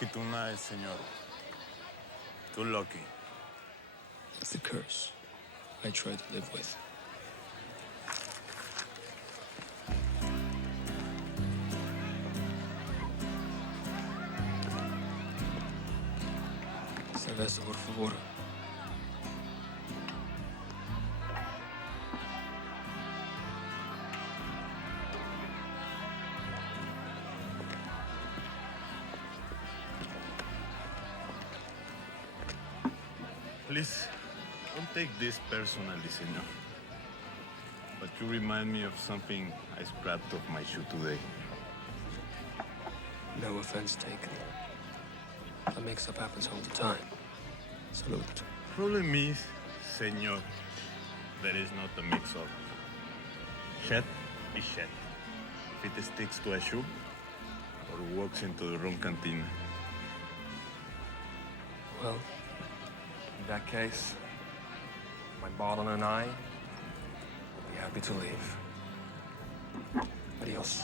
lucky tonight, senor. Too lucky. It's the curse I try to live with. Cerveza, por favor. Please, don't take this personally, senor. But you remind me of something I scrapped off my shoe today. No offense taken. A mix-up happens all the time. Salute. Problem is, senor, there is not a mix-up. Shed is shed. If it sticks to a shoe or walks into the wrong cantina. Well, in that case, my bottle and I will be happy to leave. Adios.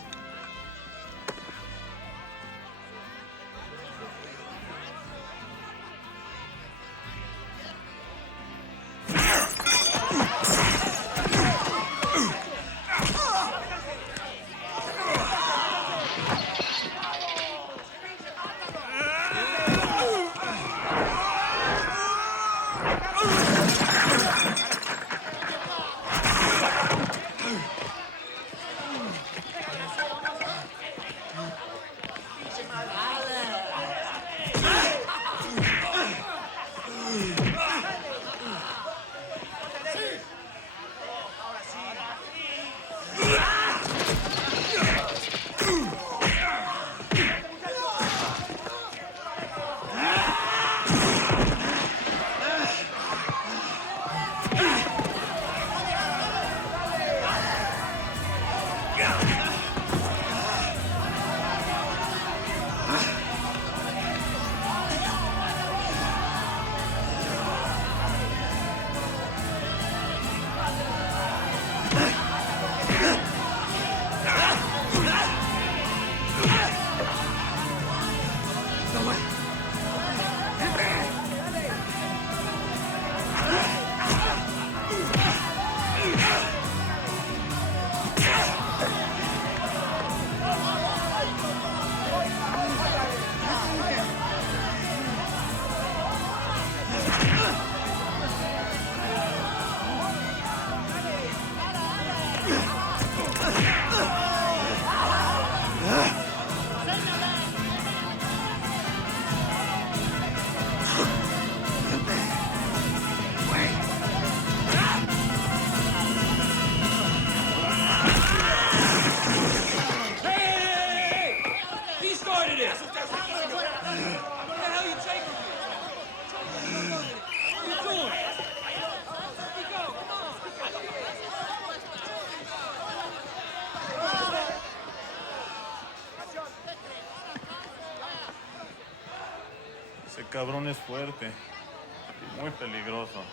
Ese cabrón es fuerte y muy peligroso.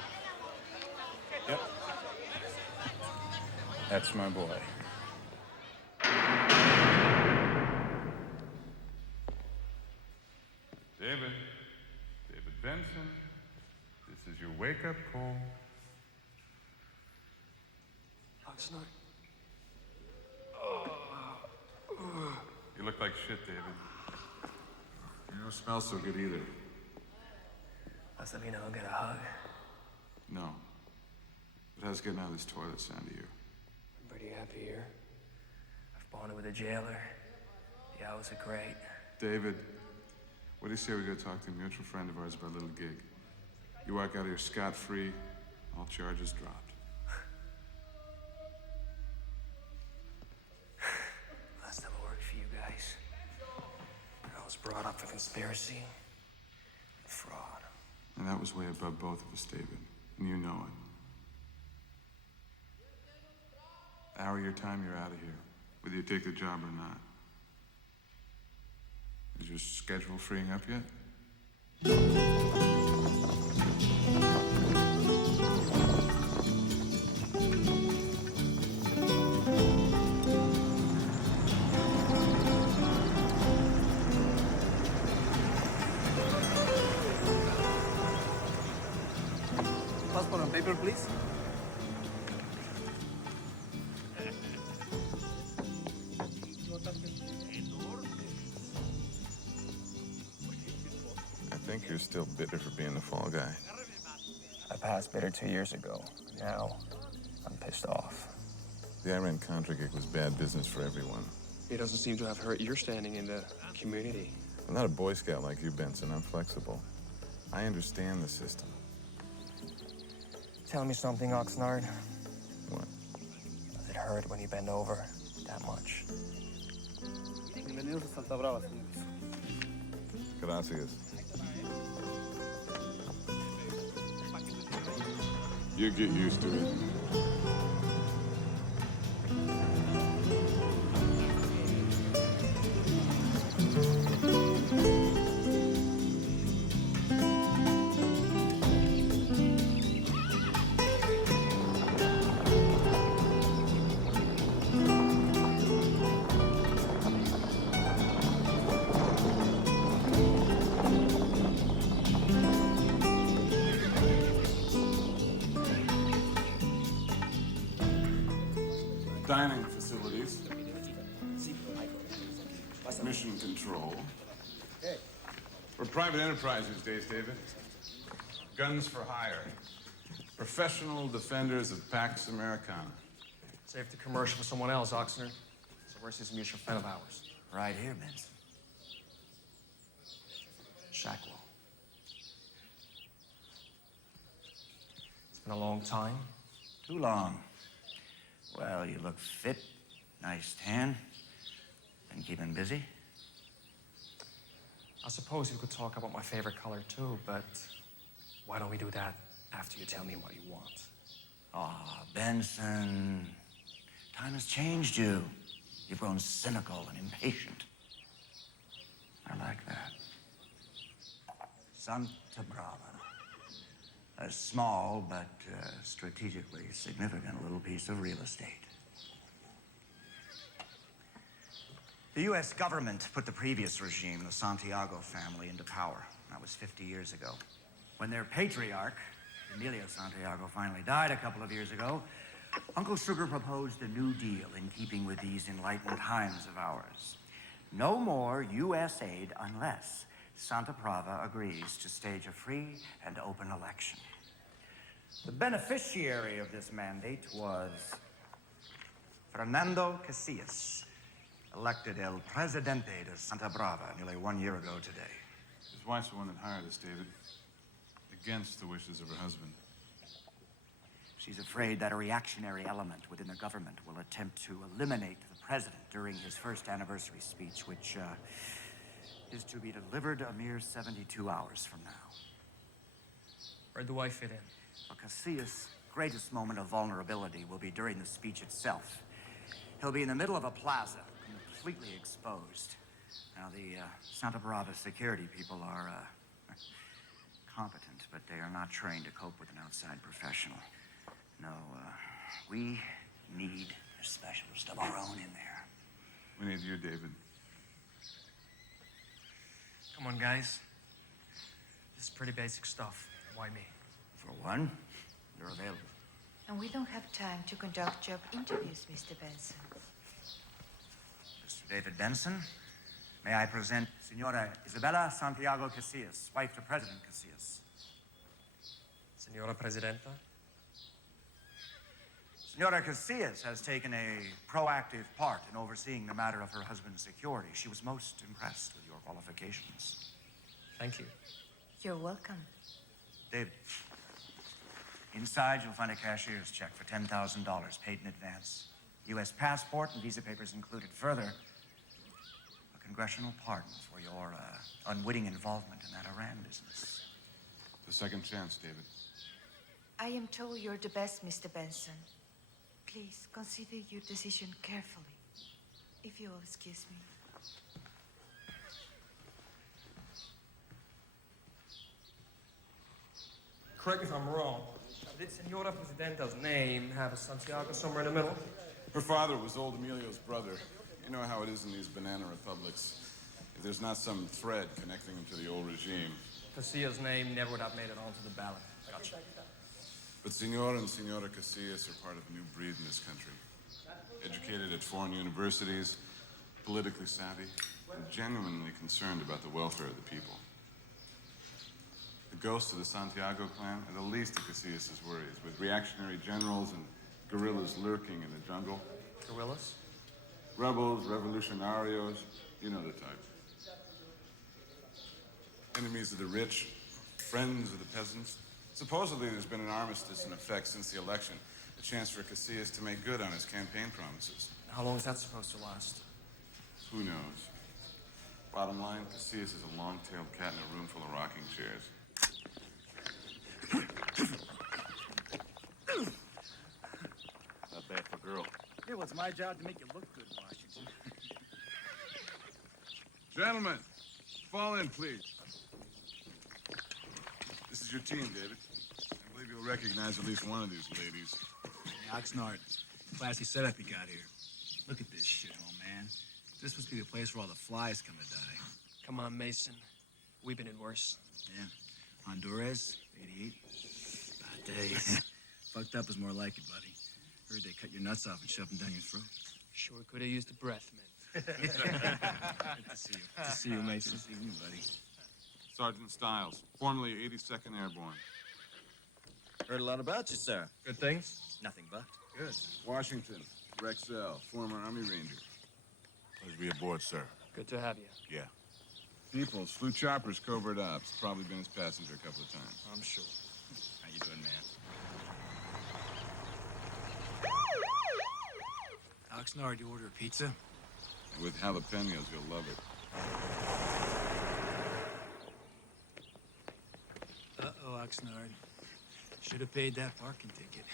Yep. That's my boy. David Benson, this is your wake-up call. Last night. You look like shit, David. You don't smell so good either. Must let me know I'll get a hug. No. But how's getting out of this toilet sound to you? I'm pretty happy here. I've bonded with a jailer. The hours are great. David, what do you say we go talk to a mutual friend of ours about a little gig? You walk out of here scot-free, all charges dropped. Last time I worked for you guys, I was brought up for conspiracy and fraud. And that was way above both of us, David. And you know it. Hour of your time, you're out of here. Whether you take the job or not. Is your schedule freeing up yet? Hold on, paper, please. I think you're still bitter for being the fall guy. I passed bitter 2 years ago. Now, I'm pissed off. The Iran-Contra gig was bad business for everyone. It doesn't seem to have hurt your standing in the community. I'm not a Boy Scout like you, Benson. I'm flexible. I understand the system. Tell me something, Oxnard. What? Does it hurt when you bend over that much? Bienvenidos a Santa Brava, señores. Gracias. You get used to it. Dining facilities. Mission control. We're private enterprise these days, David. Guns for hire. Professional defenders of Pax Americana. Save the commercial for someone else, Oxnard. So where's this mutual friend of ours? Right here, Benson. Shackwell. It's been a long time. Too long. Well, you look fit. Nice tan. Been keeping busy? I suppose we could talk about my favorite color too, but why don't we do that after you tell me what you want? Ah, Benson. Time has changed you. You've grown cynical and impatient. I like that. Santa Brava. A small but strategically significant little piece of real estate. The U.S. government put the previous regime, the Santiago family, into power. That was 50 years ago. When their patriarch, Emilio Santiago, finally died a couple of years ago, Uncle Sugar proposed a new deal in keeping with these enlightened times of ours. No more U.S. aid unless Santa Brava agrees to stage a free and open election. The beneficiary of this mandate was Fernando Casillas, elected El Presidente de Santa Brava nearly 1 year ago today. His wife's the one that hired us, David. Against the wishes of her husband. She's afraid that a reactionary element within the government will attempt to eliminate the president during his first anniversary speech, which is to be delivered a mere 72 hours from now. Where do I fit in? Well, Casillas' greatest moment of vulnerability will be during the speech itself. He'll be in the middle of a plaza, completely exposed. Now, the Santa Brava security people are competent, but they are not trained to cope with an outside professional. No, we need a specialist of our own in there. We need you, David. Come on, guys. This is pretty basic stuff. Why me? For one, you're available. And we don't have time to conduct job interviews, Mr. Benson. Mr. David Benson, may I present Senora Isabella Santiago Casillas, wife to President Casillas. Senora Presidenta? Senora Casillas has taken a proactive part in overseeing the matter of her husband's security. She was most impressed with your qualifications. Thank you. You're welcome. David, inside you'll find a cashier's check for $10,000 paid in advance. U.S. passport and visa papers included. Further, a congressional pardon for your unwitting involvement in that Iran business. The second chance, David. I am told you're the best, Mr. Benson. Please consider your decision carefully, if you will excuse me. Correct me if I'm wrong. Did Senora Presidenta's name have a Santiago somewhere in the middle? Her father was old Emilio's brother. You know how it is in these banana republics. If there's not some thread connecting them to the old regime. Casillas' name never would have made it onto the ballot. Gotcha. But Senor and Senora Casillas are part of a new breed in this country. Educated at foreign universities, politically savvy, and genuinely concerned about the welfare of the people. The ghosts of the Santiago clan are the least of Casillas' worries, with reactionary generals and guerrillas lurking in the jungle. Gorillas? Rebels, revolutionarios, you know the type. Enemies of the rich, friends of the peasants. Supposedly there's been an armistice in effect since the election, a chance for Casillas to make good on his campaign promises. How long is that supposed to last? Who knows? Bottom line, Casillas is a long-tailed cat in a room full of rocking chairs. Not bad for a girl. Yeah, well, it's my job to make you look good, Washington. Gentlemen, fall in, please. This is your team, David. I believe you'll recognize at least one of these ladies. Hey, Oxnard, classy setup you got here. Look at this shithole, man. This must be the place where all the flies come to die. Come on, Mason. We've been in worse. Yeah. Honduras, 88. Bad days. Fucked up is more like it, buddy. Heard they cut your nuts off and shoved them down your throat. Sure could have used a breath, man. Good to see you. Good to see you, Mason. Good to see you, buddy. Sergeant Stiles, formerly 82nd Airborne. Heard a lot about you, sir. Good things? Nothing but. Good. Washington, Rexell, former Army Ranger. Pleasure to be aboard, sir. Good to have you. Yeah. Peoples, flew choppers, covert ops. Probably been his passenger a couple of times. I'm sure. How you doing, man? Oxnard, you order a pizza? And with jalapenos, you'll love it. Uh-oh, Oxnard. Should have paid that parking ticket.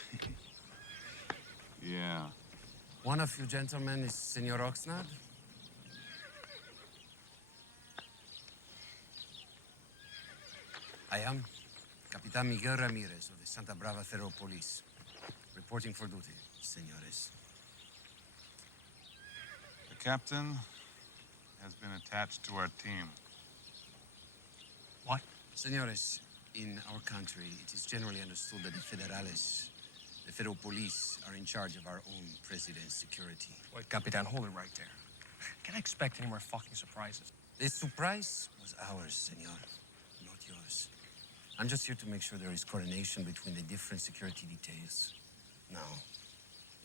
Yeah. One of you gentlemen is Senor Oxnard? I am Capitan Miguel Ramirez of the Santa Brava Federal Police. Reporting for duty, senores. The captain has been attached to our team. What? Senores, in our country, it is generally understood that the Federales, the federal police, are in charge of our own president's security. Wait, Capitan, hold it right there. Can I expect any more fucking surprises? The surprise was ours, senor, not yours. I'm just here to make sure there is coordination between the different security details. Now,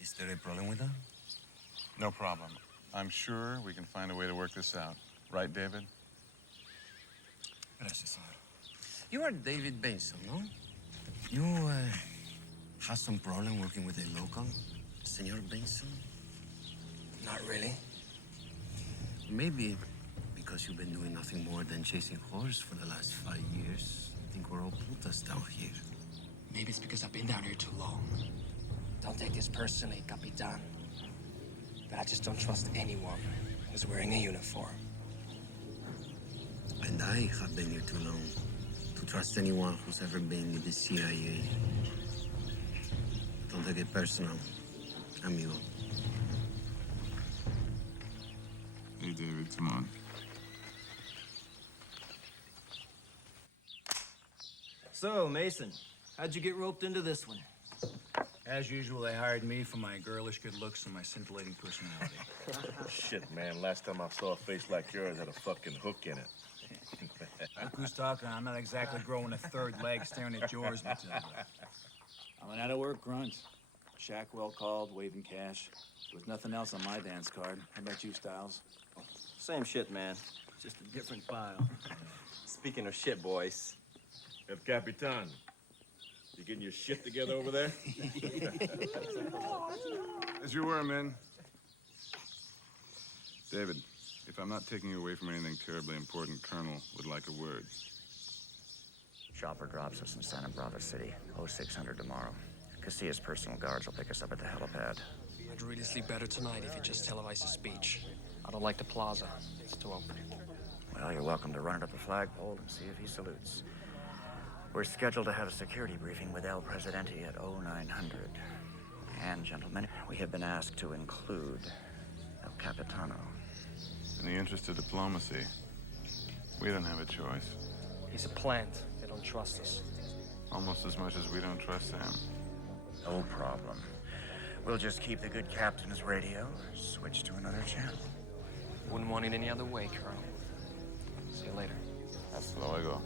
is there a problem with that? No problem. I'm sure we can find a way to work this out. Right, David? Gracias, senor. You are David Benson, no? You, have some problem working with a local, Senor Benson? Not really. Maybe because you've been doing nothing more than chasing horse for the last 5 years. I think we're all putas down here. Maybe it's because I've been down here too long. Don't take this personally, Capitan. But I just don't trust anyone who's wearing a uniform. And I have been here too long to trust anyone who's ever been with the CIA. Don't take it personal, amigo. Hey, David, come on. So, Mason, how'd you get roped into this one? As usual, they hired me for my girlish good looks and my scintillating personality. Shit, man. Last time I saw a face like yours had a fucking hook in it. Look who's talking. I'm not exactly growing a third leg staring at yours, Matilda. I'm an out-of-work grunt. Shack well called, waving cash. With nothing else on my dance card. How about you, Styles? Same shit, man. Just a different file. Speaking of shit, boys. El Capitan, you getting your shit together over there? As you were, men. David, if I'm not taking you away from anything terribly important, Colonel would like a word. Chopper drops us in Santa Brava City, 0600 tomorrow. Casillas' personal guards will pick us up at the helipad. I'd really sleep better tonight if you just televise the speech. I don't like the plaza. It's too open. Well, you're welcome to run it up the flagpole and see if he salutes. We're scheduled to have a security briefing with El Presidente at 0900. And, gentlemen, we have been asked to include El Capitano. In the interest of diplomacy, we don't have a choice. He's a plant. They don't trust us. Almost as much as we don't trust them. No problem. We'll just keep the good captain's radio, switch to another channel. Wouldn't want it any other way, Colonel. See you later. Hasta luego.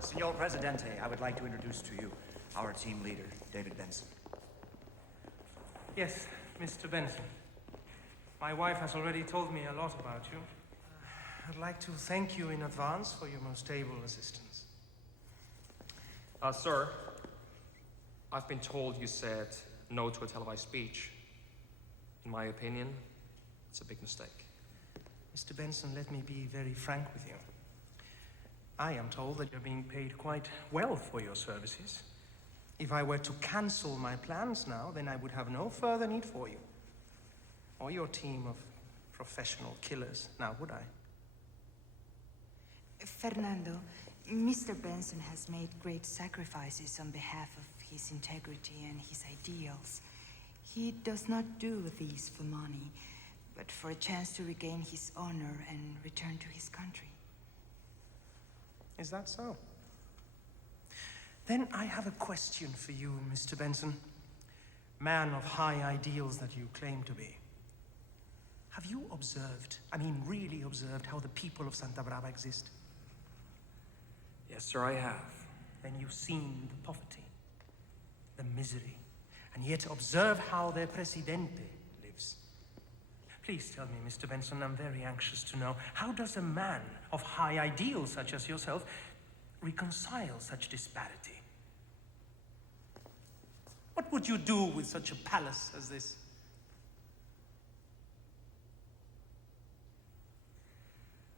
Senor Presidente, I would like to introduce to you our team leader, David Benson. Yes, Mr. Benson. My wife has already told me a lot about you. I'd like to thank you in advance for your most able assistance. Sir, I've been told you said no to a televised speech. In my opinion, it's a big mistake. Mr. Benson, let me be very frank with you. I am told that you're being paid quite well for your services. If I were to cancel my plans now, then I would have no further need for you. Or your team of professional killers, now would I? Fernando, Mr. Benson has made great sacrifices on behalf of his integrity and his ideals. He does not do these for money, but for a chance to regain his honor and return to his country. Is that so? Then I have a question for you, Mr. Benson. Man of high ideals that you claim to be. Have you observed, really observed, how the people of Santa Brava exist? Yes, sir, I have. Then you've seen the poverty, the misery, and yet observe how their presidente lives. Please tell me, Mr. Benson, I'm very anxious to know, how does a man of high ideals such as yourself reconcile such disparity? What would you do with such a palace as this?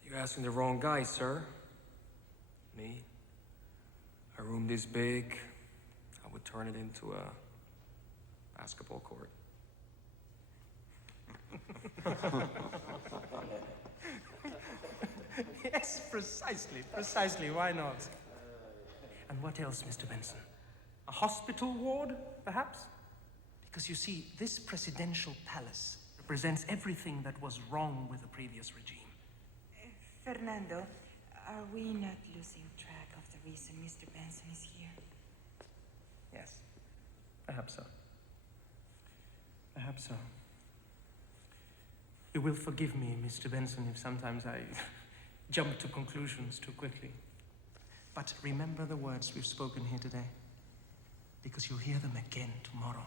You're asking the wrong guy, sir. Me? A room this big, I would turn it into a basketball court. Yes, precisely, why not? And what else, Mr. Benson? A hospital ward, perhaps? Because you see, this presidential palace represents everything that was wrong with the previous regime. Fernando, are we not losing track of the reason Mr. Benson is here? Yes, perhaps so. Perhaps so. You will forgive me, Mr. Benson, if sometimes I jump to conclusions too quickly. But remember the words we've spoken here today, because you'll hear them again tomorrow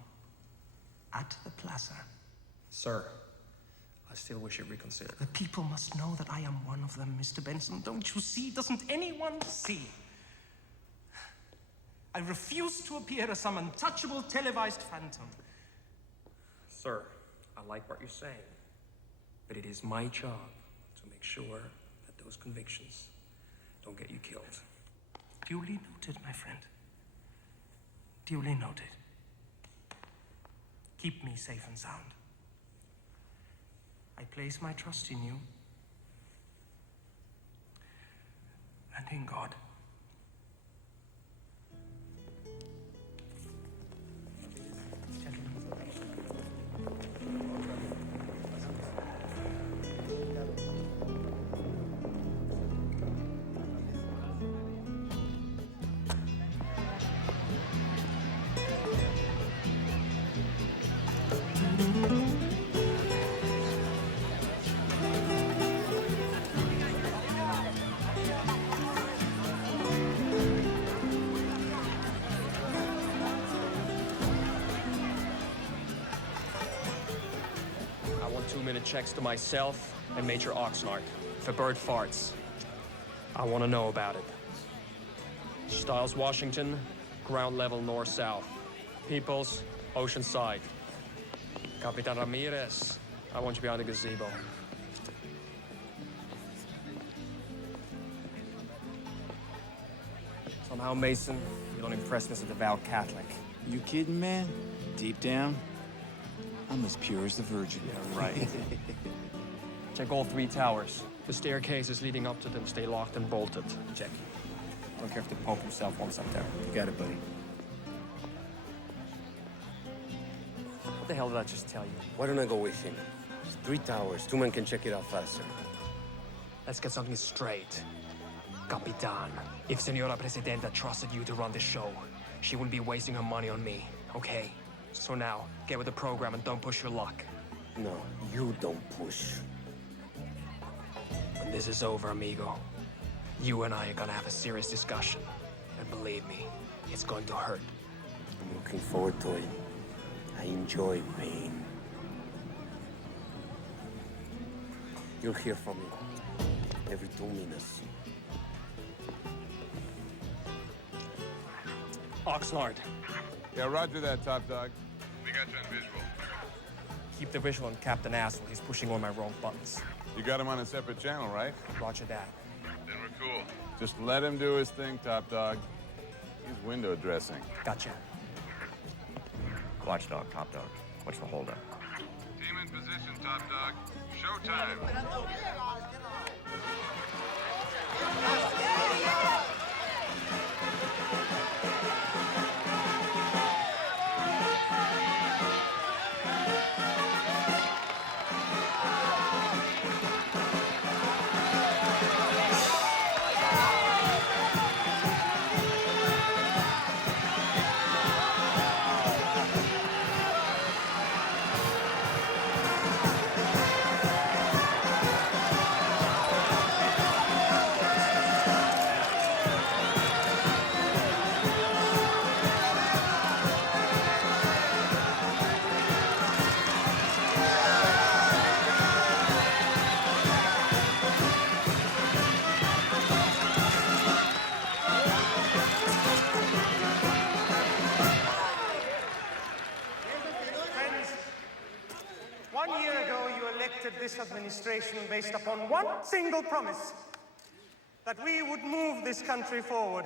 at the plaza. Sir, I still wish you'd reconsider. The people must know that I am one of them, Mr. Benson. Don't you see? Doesn't anyone see? I refuse to appear as some untouchable televised phantom. Sir, I like what you're saying, but it is my job to make sure that those convictions don't get you killed. Duly noted, my friend. Duly noted. Keep me safe and sound. I place my trust in you and in God. I want 2-minute checks to myself and Major Oxnard. If a bird farts, I want to know about it. Stiles, Washington, ground level north-south. Peoples, Oceanside. Capitan Ramirez, I want you behind the gazebo. Somehow, Mason, you don't impress me as a devout Catholic. You kidding, man? Deep down, I'm as pure as the Virgin. Yeah, right. Check all 3 towers. The staircases leading up to them stay locked and bolted. Check. Don't care if the Pope himself wants up there. You got it, buddy. What the hell did I just tell you? Why don't I go with him? It's 3 towers. 2 men can check it out faster. Let's get something straight. Capitan, if Senora Presidenta trusted you to run this show, she wouldn't be wasting her money on me, okay? So now, get with the program and don't push your luck. No, you don't push. When this is over, amigo, you and I are gonna have a serious discussion. And believe me, it's going to hurt. I'm looking forward to it. I enjoy pain. You'll hear from me every 2 minutes. Oxnard, Yeah, roger that, top dog. We got you on visual. keep the visual on Captain Asshole. He's pushing all my wrong buttons. You got him on a separate channel, right? Roger that. Then we're cool. Just let him do his thing, top dog. He's window dressing. Gotcha. Watchdog, top dog. What's the holdup? Team in position, top dog. Showtime. Friends, 1 year ago you elected this administration based upon one single promise, that we would move this country forward.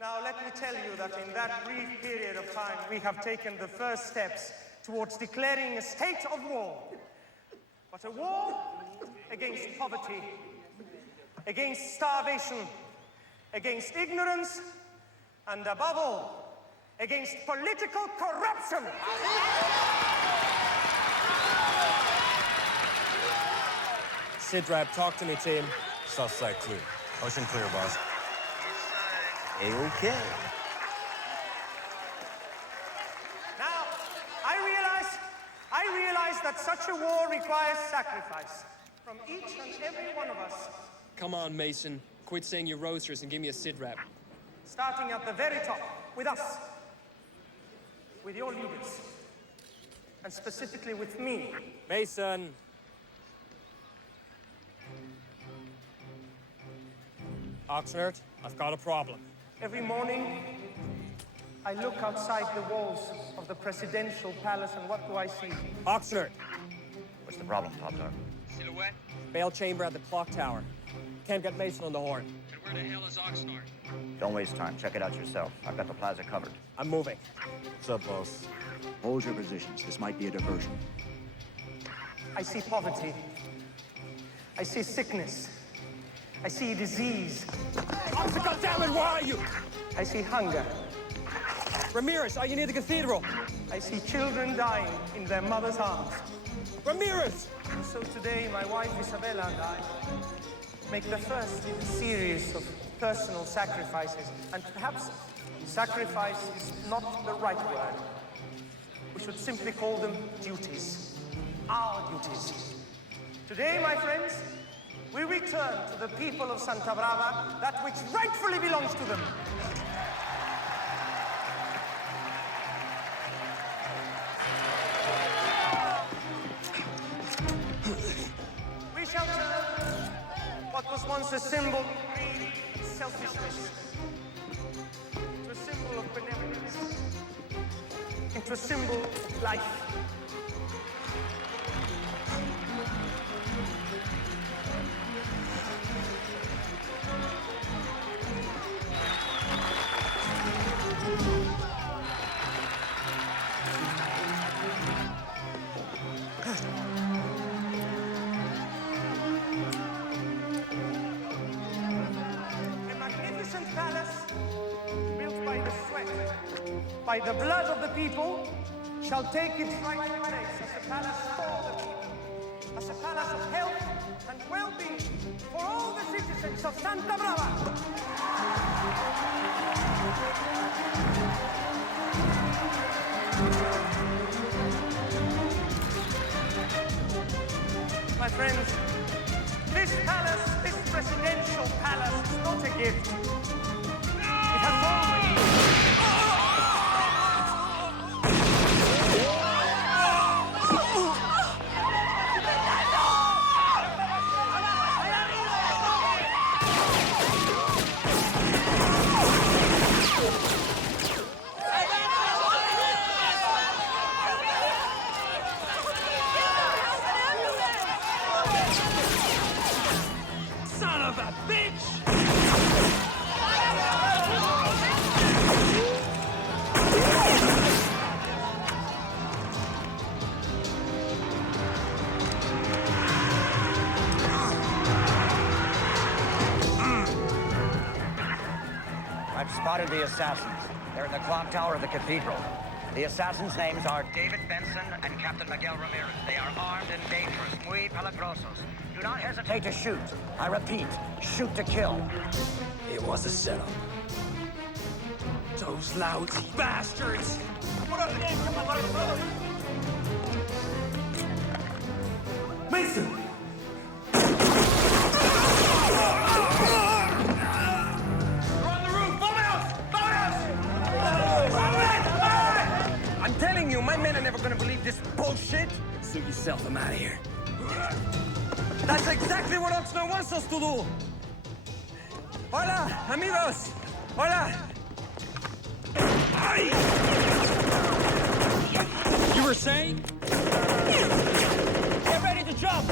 Now let me tell you that in that brief period of time we have taken the first steps towards declaring a state of war. But a war against poverty, against starvation, against ignorance, and above all, against political corruption. Sidrap, talk to me, team. South side clear. Ocean clear, boss. A-okay. Now, I realize that such a war requires sacrifice from each and every one of us, Come on, Mason. Quit saying your roasters and give me a Sidrap. starting at the very top, with us, with your leaders, and specifically with me. Mason! Oxnard, I've got a problem. Every morning, I look outside the walls of the presidential palace, and what do I see? Oxnard! What's the problem, top dog? Silhouette? Bail chamber at the clock tower. Can't get Mason on the horn. And where the hell is Oxnard? Don't waste time. Check it out yourself. I've got the plaza covered. I'm moving. What's up, boss? Hold your positions. This might be a diversion. I see poverty. I see sickness. I see disease. Officer, goddammit, where are you? I see hunger. Ramirez, are you near the cathedral? I see children dying in their mother's arms. Ramirez! And so today, my wife Isabella and I make the first in a series of personal sacrifices. And perhaps sacrifice is not the right word. We should simply call them duties. Our duties. Today, my friends, we return to the people of Santa Brava that which rightfully belongs to them. We shall turn what was once a symbol of greed and selfishness into a symbol of benevolence, into a symbol of life. by the blood of the people, shall take its rightful place as a palace for the people, as a palace of health and well-being for all the citizens of Santa Brava. My friends, this palace, this presidential palace, is not a gift. It has always... Son of a bitch! I've spotted the assassins. They're in the clock tower of the cathedral. The assassins' names are David Benson and Captain Miguel Ramirez. They are armed and dangerous, muy peligrosos. Do not hesitate to shoot. I repeat, shoot to kill. It was a setup. Those lousy bastards! What are the names? Come on, brother. Mason! I'm telling you, my men are never gonna believe this bullshit. Suit yourself, I'm out of here. That's exactly what Oxnard wants us to do. Hola, amigos. Hola. You were saying? Get ready to jump.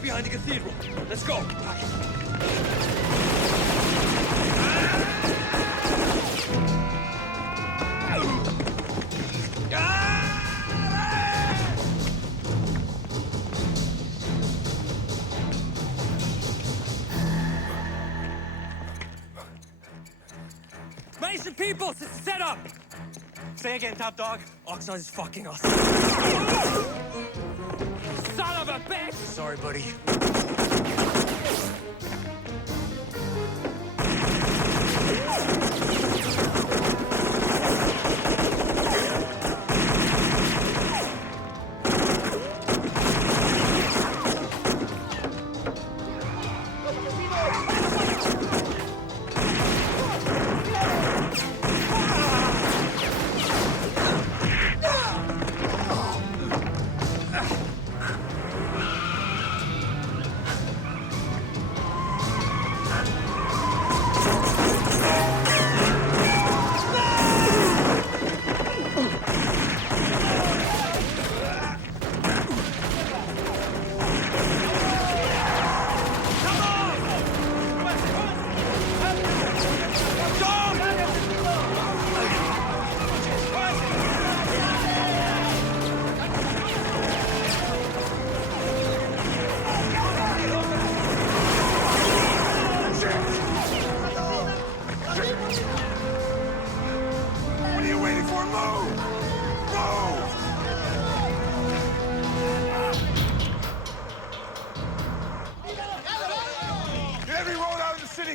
Behind the cathedral. Let's go. Mason Peoples, it's set up. Say again, top dog. Oxnard is fucking us. Son of a bitch! Sorry, buddy.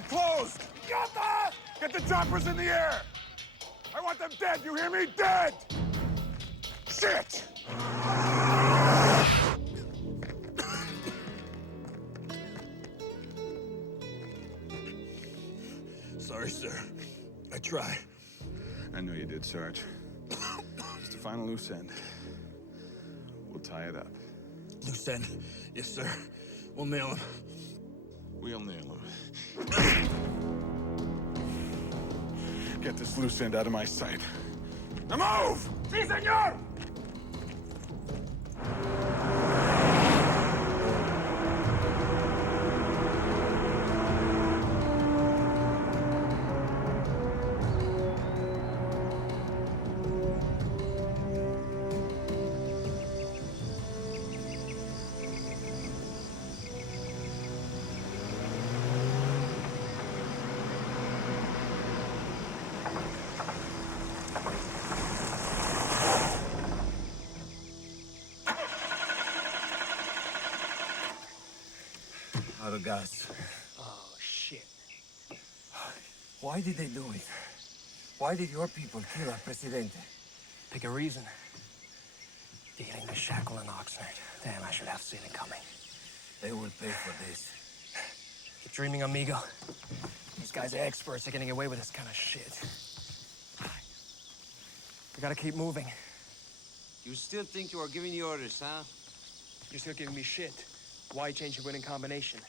Closed! Get the choppers in the air! I want them dead, you hear me? Dead! Shit! Sorry, sir. I try. I know you did, Sarge. Just a final loose end. We'll tie it up. Loose end. Yes, sir. We'll nail him. We'll nail him. Get this loose end out of my sight. Now move! Si, senor! Out of gas. Oh, shit. Why did they do it? Why did your people kill our presidente? Pick a reason. Dealing with Shackle and Oxnard. Damn, I should have seen it coming. They will pay for this. Keep dreaming, amigo. These guys are experts at getting away with this kind of shit. We gotta keep moving. You still think you are giving the orders, huh? You're still giving me shit. Why change your winning combination?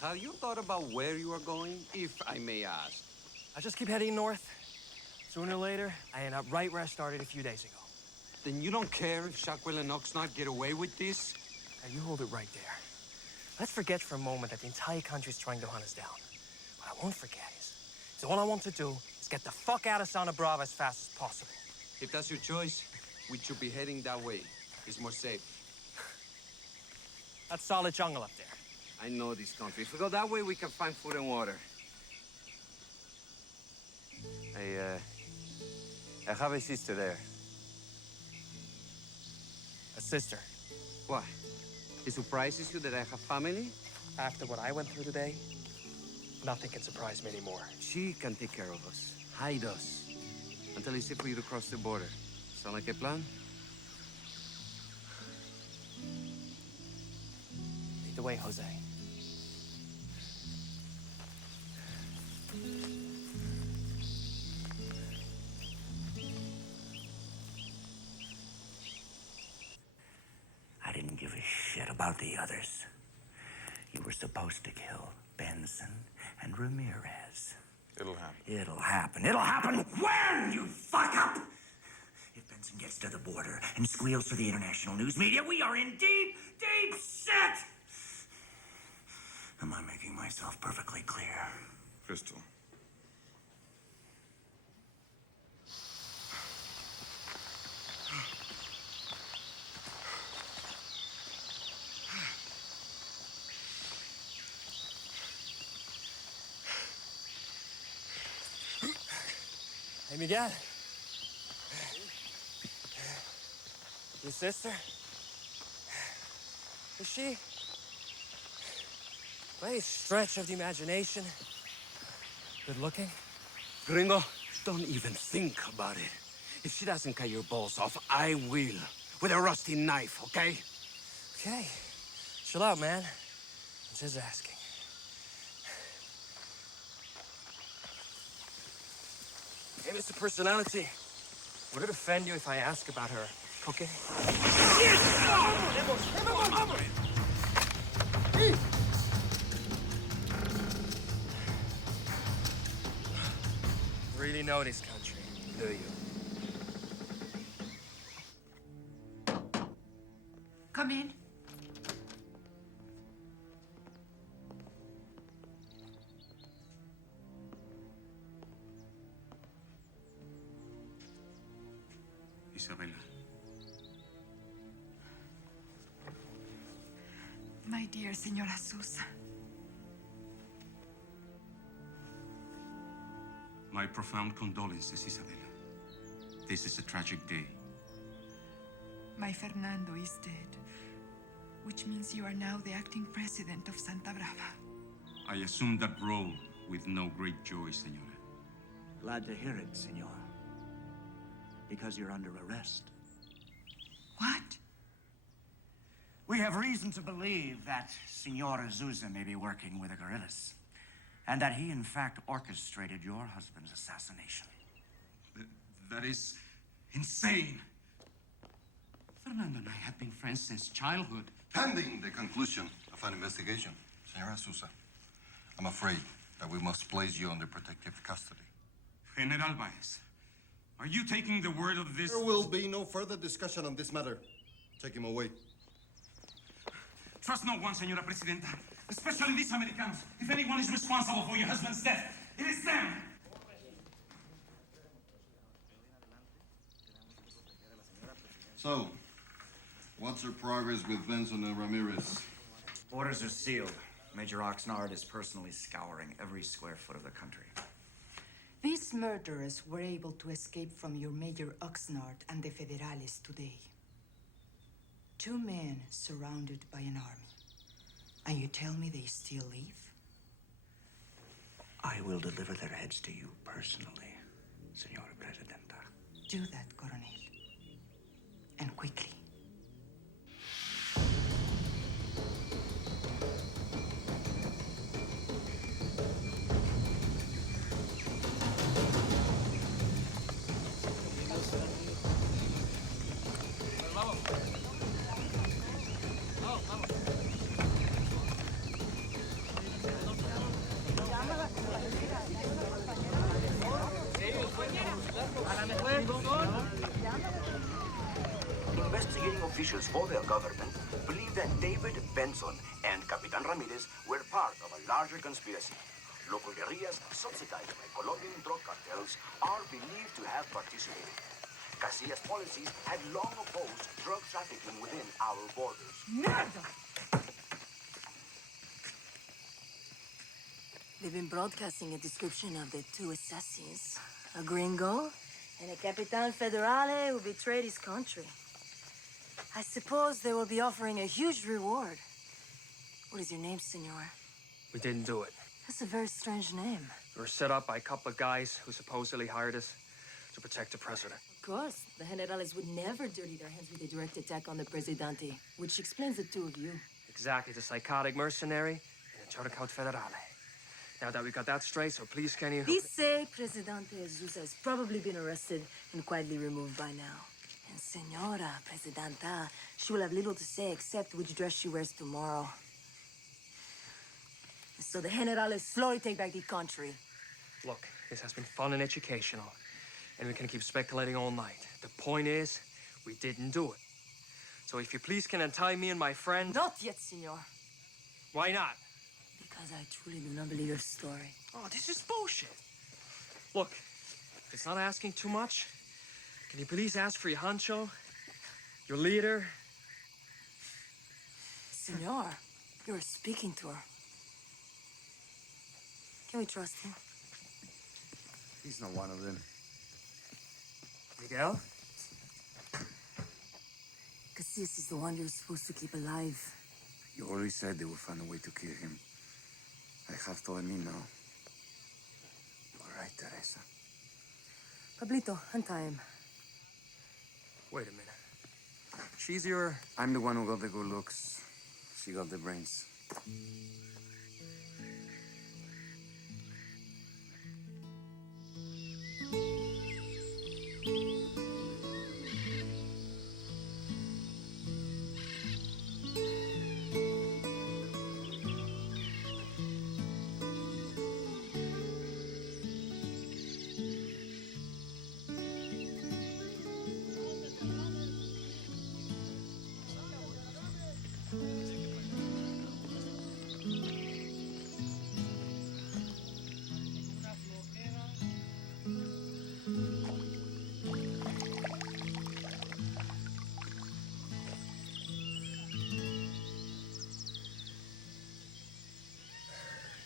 Have you thought about where you are going, if I may ask? I just keep heading north. Sooner or later, I end up right where I started a few days ago. Then you don't care if Shackwell and Oxnard get away with this? Now, you hold it right there. Let's forget for a moment that the entire country's trying to hunt us down. What I won't forget is all I want to do is get the fuck out of Santa Brava as fast as possible. If that's your choice, we should be heading that way. It's more safe. That's solid jungle up there. I know this country. If we go that way, we can find food and water. I have a sister there. A sister? What? It surprises you that I have family? After what I went through today, nothing can surprise me anymore. She can take care of us, hide us, until it's safe for you to cross the border. Sound like a plan? Lead the way, Jose. I didn't give a shit about the others. You were supposed to kill Benson and Ramirez. It'll happen. It'll happen. It'll happen when, you fuck up! If Benson gets to the border and squeals for the international news media, we are in deep, deep shit! Am I making myself perfectly clear? Crystal. Hey, Miguel. Your sister? Is she, by a stretch of the imagination, good looking? Gringo, don't even think about it. If she doesn't cut your balls off, I will. With a rusty knife, okay? Okay. Chill out, man. I'm just asking. Hey, Mr. Personality. Would it offend you if I ask about her cooking? Really know this country, do you? Come in. Isabella. My dear Senora Sousa. My profound condolences, Isabella. This is a tragic day. My Fernando is dead, which means you are now the acting president of Santa Brava. I assumed that role with no great joy, Senora. Glad to hear it, senor. Because you're under arrest. What? We have reason to believe that Senor Azusa may be working with the guerrillas, and that he, in fact, orchestrated your husband's assassination. That is insane. Fernando and I have been friends since childhood. Pending the conclusion of an investigation, Senora Sousa, I'm afraid that we must place you under protective custody. General Baez, are you taking the word of this? There will be no further discussion on this matter. Take him away. Trust no one, Senora Presidenta. Especially these Americanos. If anyone is responsible for your husband's death, it is them! So, what's your progress with Benson and Ramirez? Orders are sealed. Major Oxnard is personally scouring every square foot of the country. These murderers were able to escape from your Major Oxnard and the Federales today. 2 men surrounded by an army. And you tell me they still leave? I will deliver their heads to you personally, Senora Presidenta. Do that, Coronel. And quickly. Investigating officials for their government believe that David Benson and Capitan Ramirez were part of a larger conspiracy. Local guerrillas, subsidized by Colombian drug cartels, are believed to have participated. Casillas' policies had long opposed drug trafficking within our borders. Murder! They've been broadcasting a description of the two assassins. A gringo and a Capitan Federale who betrayed his country. I suppose they will be offering a huge reward. What is your name, senor? We didn't do it. That's a very strange name. We were set up by a couple of guys who supposedly hired us to protect the president. Of course, the generales would never dirty their hands with a direct attack on the Presidente, which explains the two of you. Exactly, the psychotic mercenary and the Turcout Federale. Now that we got that straight, so please can you... Dice Presidente Jesus has probably been arrested and quietly removed by now. And Senora Presidenta, she will have little to say except which dress she wears tomorrow. So the generales slowly take back the country. Look, this has been fun and educational, and we can keep speculating all night. The point is, we didn't do it. So if you please can untie me and my friend... Not yet, senor. Why not? Because I truly do not believe your story. Oh, this is bullshit. Look, if it's not asking too much, can you please ask for your honcho, your leader? Senor, you're speaking to her. Can we trust him? He's not one of them. Miguel? Casillas is the one you're supposed to keep alive. You already said they would find a way to kill him. I have to admit now. You are right, Teresa. Pablito, untie him. Wait a minute. She's your... I'm the one who got the good looks. She got the brains.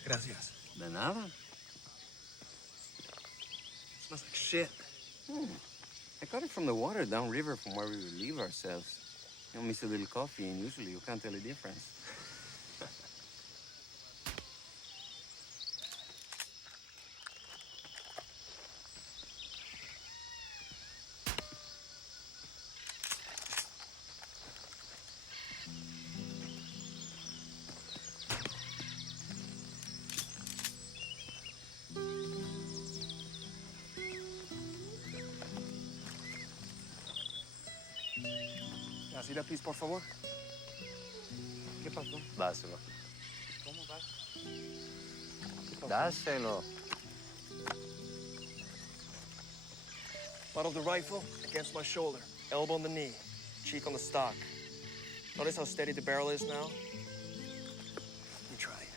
Gracias. De nada. Smells like shit. I got it from the water downriver from where we relieve ourselves. You know, mix a little coffee, and usually you can't tell the difference. Así please, por favor. ¿Qué pasó? Dáselo. ¿Cómo vas? Dáselo. Butt of the rifle against my shoulder, elbow on the knee, cheek on the stock. Notice how steady the barrel is now? Let me try it.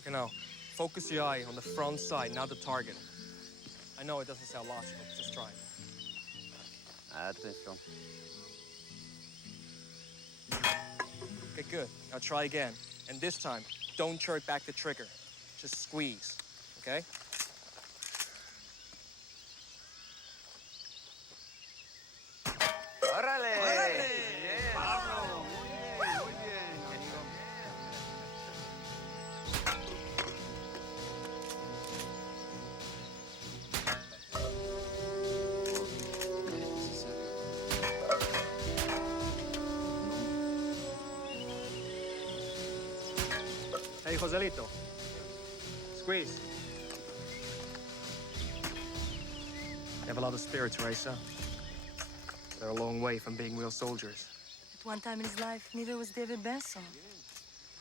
Okay, now, focus your eye on the front side, not the target. I know it doesn't sound logical, just try it. Atención. Okay, good. Now try again. And this time, don't jerk back the trigger. Just squeeze, okay? Joselito. Squeeze. You have a lot of spirit, Teresa. They're a long way from being real soldiers. At one time in his life, neither was David Benson.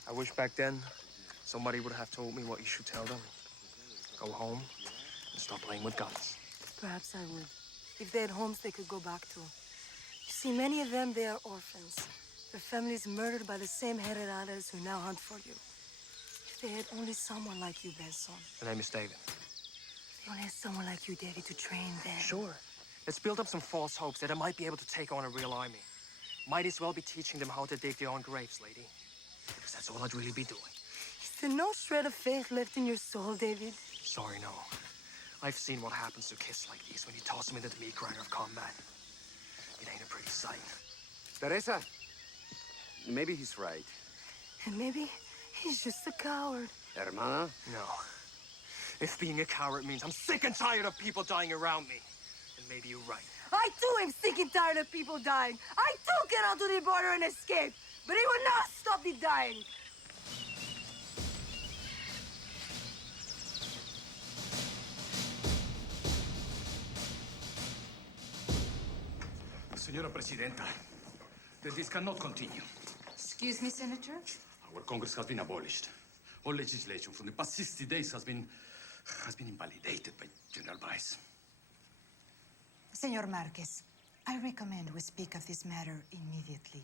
I wish back then somebody would have told me what you should tell them. Go home and stop playing with guns. Perhaps I would. If they had homes they could go back to. You see, many of them, they are orphans. Their families murdered by the same herederales who now hunt for you. If they had only someone like you, Benson. The name is David. They only had someone like you, David, to train them. Sure. Let's build up some false hopes that I might be able to take on a real army. Might as well be teaching them how to dig their own graves, lady. Because that's all I'd really be doing. Is there no shred of faith left in your soul, David? Sorry, no. I've seen what happens to kids like these when you toss them into the meat grinder of combat. It ain't a pretty sight. Teresa, maybe he's right. And maybe he's just a coward. Hermana? No. If being a coward means I'm sick and tired of people dying around me, then maybe you're right. I too am sick and tired of people dying. I too cannot to the border and escape, but it will not stop the dying. Señora Presidenta, this cannot continue. Excuse me, Senator? Our Congress has been abolished. All legislation from the past 60 days has been invalidated by General Vice. Senor Marquez, I recommend we speak of this matter immediately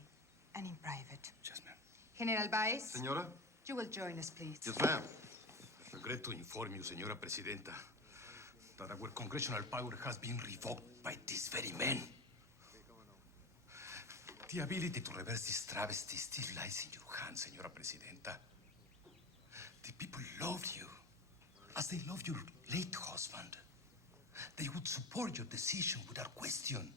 and in private. Yes, ma'am. General Baez, Senora? you will join us, please. Yes, ma'am. I regret to inform you, Señora Presidenta, that our congressional power has been revoked by these very men. The ability to reverse this travesty still lies in your hands, Señora Presidenta. The people love you, as they love your late husband. They would support your decision without question.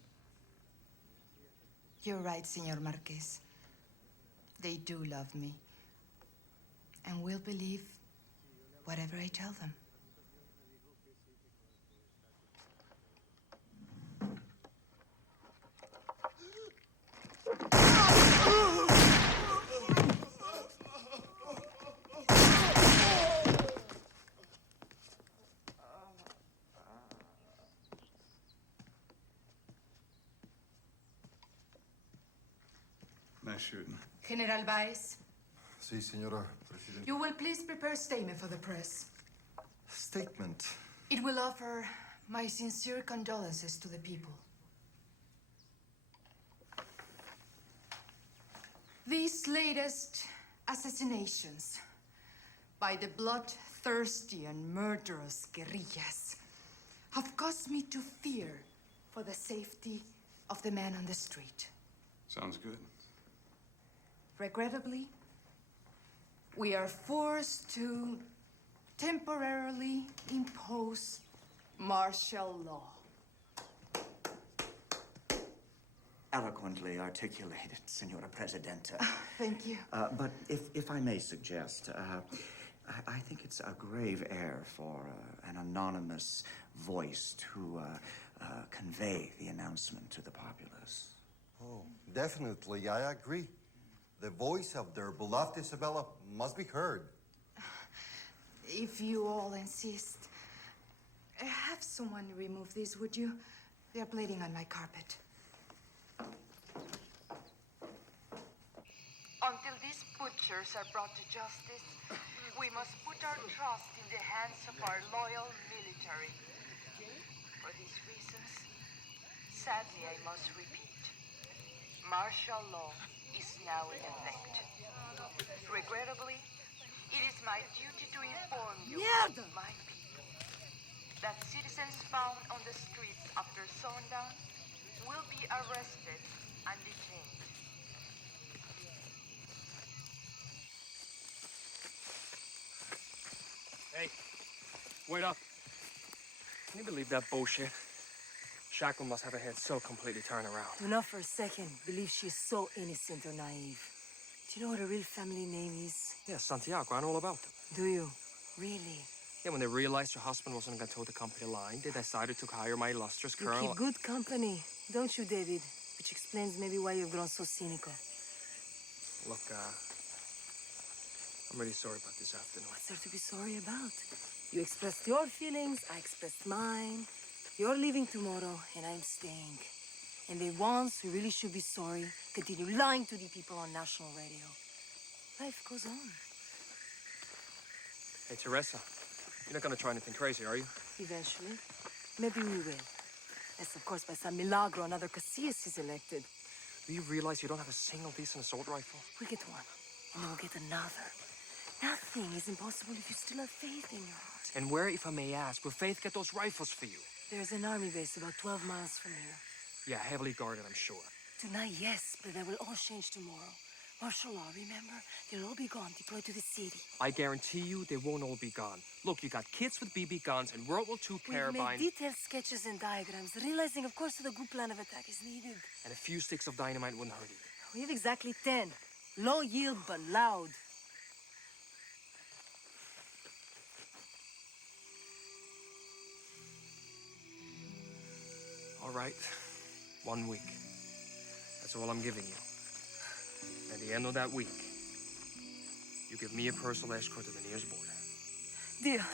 You're right, Senor Marquez. They do love me. And will believe whatever I tell them. Nice shooting. General Baez, Sí, señora Presidenta. you will please prepare a statement for the press. Statement. It will offer my sincere condolences to the people. These latest assassinations by the bloodthirsty and murderous guerrillas have caused me to fear for the safety of the man on the street. Sounds good. Regrettably, we are forced to temporarily impose martial law. Eloquently articulated, Senora Presidenta. Thank you. But if I may suggest, I think it's a grave error for an anonymous voice to convey the announcement to the populace. Oh, definitely, I agree. The voice of their beloved Isabella must be heard. If you all insist, have someone remove these, would you? They're bleeding on my carpet. Until these butchers are brought to justice, we must put our trust in the hands of our loyal military. For these reasons, sadly I must repeat, martial law is now in effect. Regrettably, it is my duty to inform you, my people, that citizens found on the streets after sundown will be arrested and detained. Hey, wait up. Can you believe that bullshit? Shackle must have her head so completely turned around. Do not for a second believe she is so innocent or naive. Do you know what her real family name is? Yeah, Santiago, I know all about them. Do you? Really? Yeah, when they realized your husband wasn't gonna toe the company line, they decided to hire my illustrious You colonel. keep good company, don't you, David? Which explains maybe why you've grown so cynical. Look, I'm really sorry about this afternoon. What's there to be sorry about? You expressed your feelings, I expressed mine. You're leaving tomorrow, and I'm staying. And the ones who really should be sorry continue lying to the people on national radio. Life goes on. Hey, Teresa, you're not gonna try anything crazy, are you? Eventually. Maybe we will. Unless, of course, by some milagro, another Casillas is elected. Do you realize you don't have a single decent assault rifle? We get one, and then we'll get another. Nothing is impossible if you still have faith in your heart. And where, if I may ask, will Faith get those rifles for you? There's an army base about 12 miles from here. Yeah, heavily guarded, I'm sure. Tonight, yes, but that will all change tomorrow. Martial law, remember? They'll all be gone, deployed to the city. I guarantee you they won't all be gone. Look, you got kids with BB guns and World War II We've carabines. made detailed sketches and diagrams, realizing, of course, that a good plan of attack is needed. And a few sticks of dynamite wouldn't hurt either. We have exactly 10. Low yield, but loud. All right, 1 week. That's all I'm giving you. At the end of that week, you give me a personal escort to the nearest border. Deal.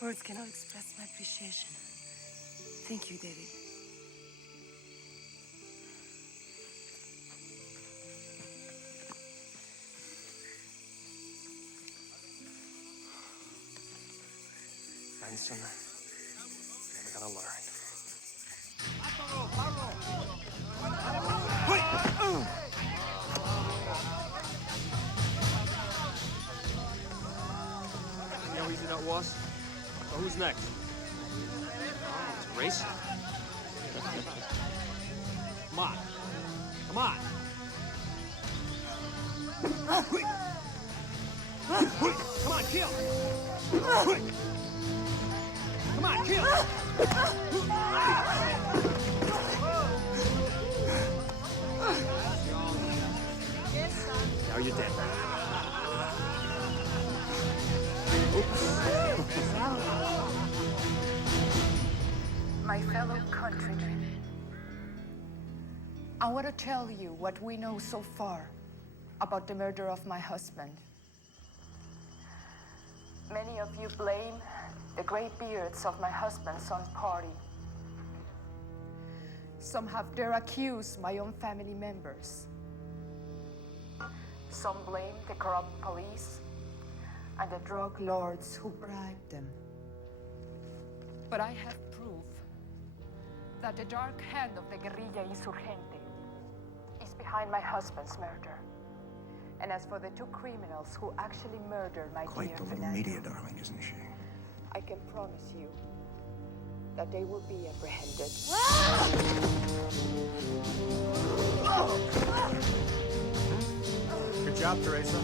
Words cannot express my appreciation. Thank you, David. Benson, never gonna learn. See how easy that was? So who's next? Oh, it's racing. Come on. Come on. Come on, kill. Come on, kill. Now you're dead. My fellow countrymen, I want to tell you what we know so far about the murder of my husband. Many of you blame the gray beards of my husband's son party. Some have dare accuse my own family members. Some blame the corrupt police and the drug lords who bribed them. But I have proof that the dark hand of the guerrilla insurgente is behind my husband's murder. And as for the two criminals who actually murdered my Quite dear the little Fernando, media darling, isn't she? I can promise you that they will be apprehended. Good job, Teresa.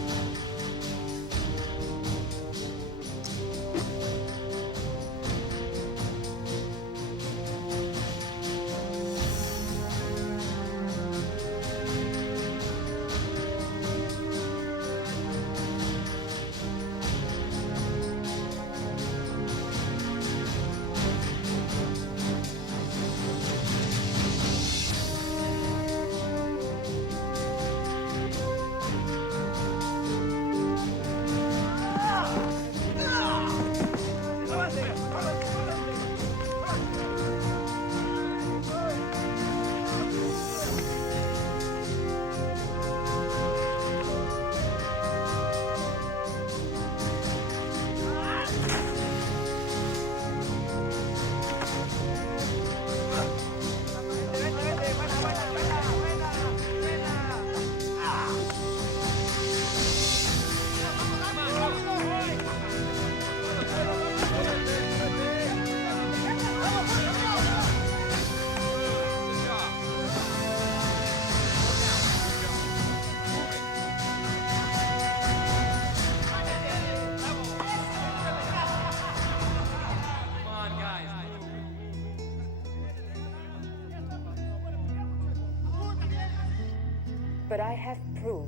But I have proof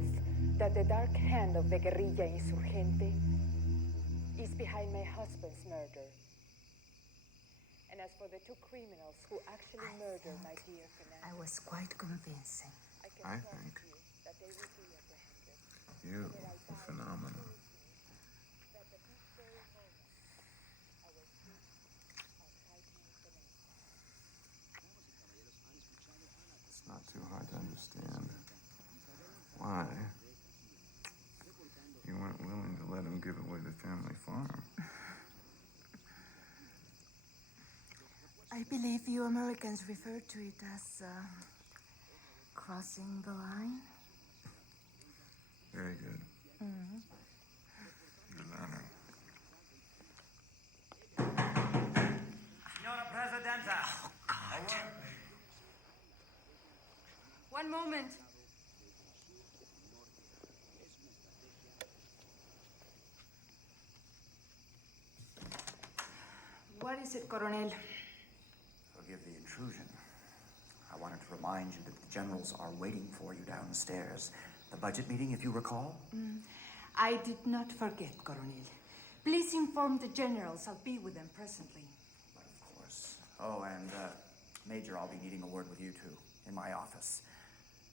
that the dark hand of the guerrilla insurgente is behind my husband's murder. And as for the two criminals who actually murdered my dear Fernando, I was quite convincing. I can promise you that they will be apprehended. You were phenomenal. It's not too hard to understand why you weren't willing to let him give away the family farm. I believe you Americans refer to it as crossing the line. Very good. Mm-hmm. You're learning. Signora Presidenta. Oh, God. One moment. What is it, Coronel? Forgive the intrusion. I wanted to remind you that the generals are waiting for you downstairs. The budget meeting, if you recall? I did not forget, Coronel. Please inform the generals. I'll be with them presently. Of course. Oh, and, Major, I'll be needing a word with you, too, in my office.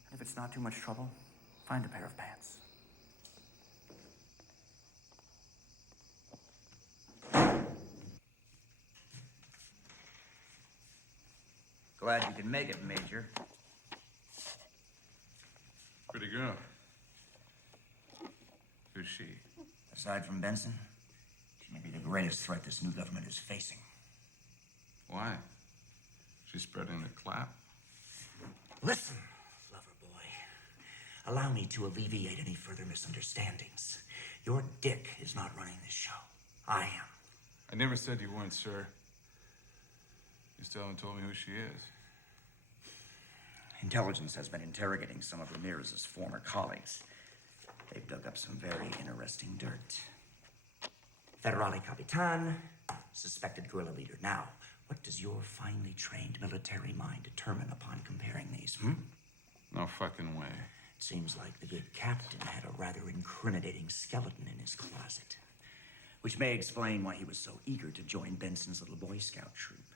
And if it's not too much trouble, find a pair of pants. Glad you can make it, Major. Pretty girl. Who's she? Aside from Benson, she may be the greatest threat this new government is facing. Why? She's spreading the clap. Listen, lover boy. Allow me to alleviate any further misunderstandings. Your dick is not running this show. I am. I never said you weren't, sir. You still haven't told me who she is. Intelligence has been interrogating some of Ramirez's former colleagues. They've dug up some very interesting dirt. Federale Capitan, suspected guerrilla leader. Now, what does your finely trained military mind determine upon comparing these, No fucking way. It seems like the good captain had a rather incriminating skeleton in his closet. Which may explain why he was so eager to join Benson's little Boy Scout troop.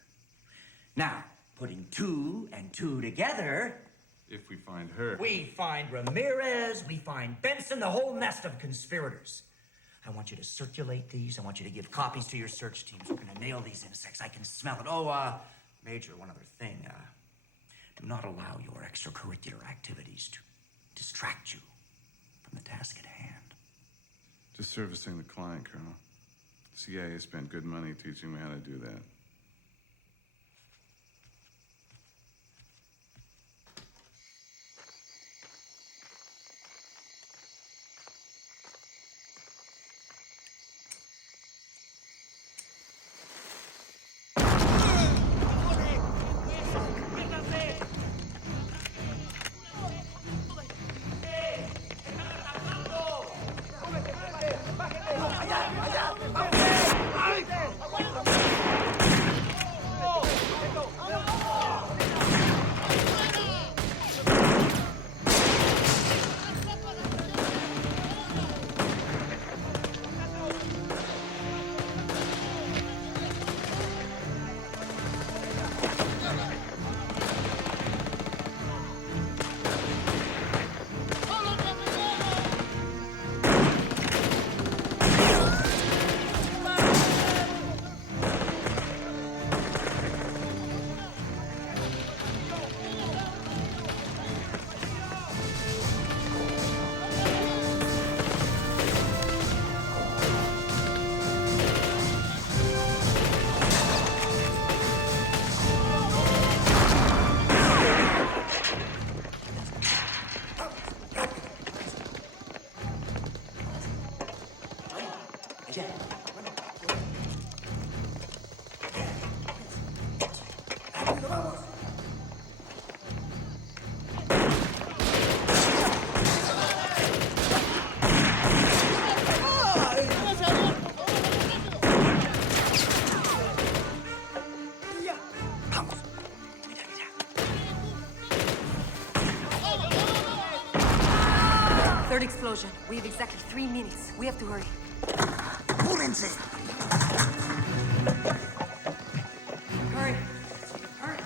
Now, putting 2 and 2 together... If we find her... We find Ramirez, we find Benson, the whole nest of conspirators. I want you to circulate these. I want you to give copies to your search teams. We're gonna nail these insects. I can smell it. Oh, Major, one other thing. Do not allow your extracurricular activities to distract you from the task at hand. Just servicing the client, Colonel. CIA spent good money teaching me how to do that. Third explosion. We have exactly 3 minutes. We have to hurry. Hurry. Hurry.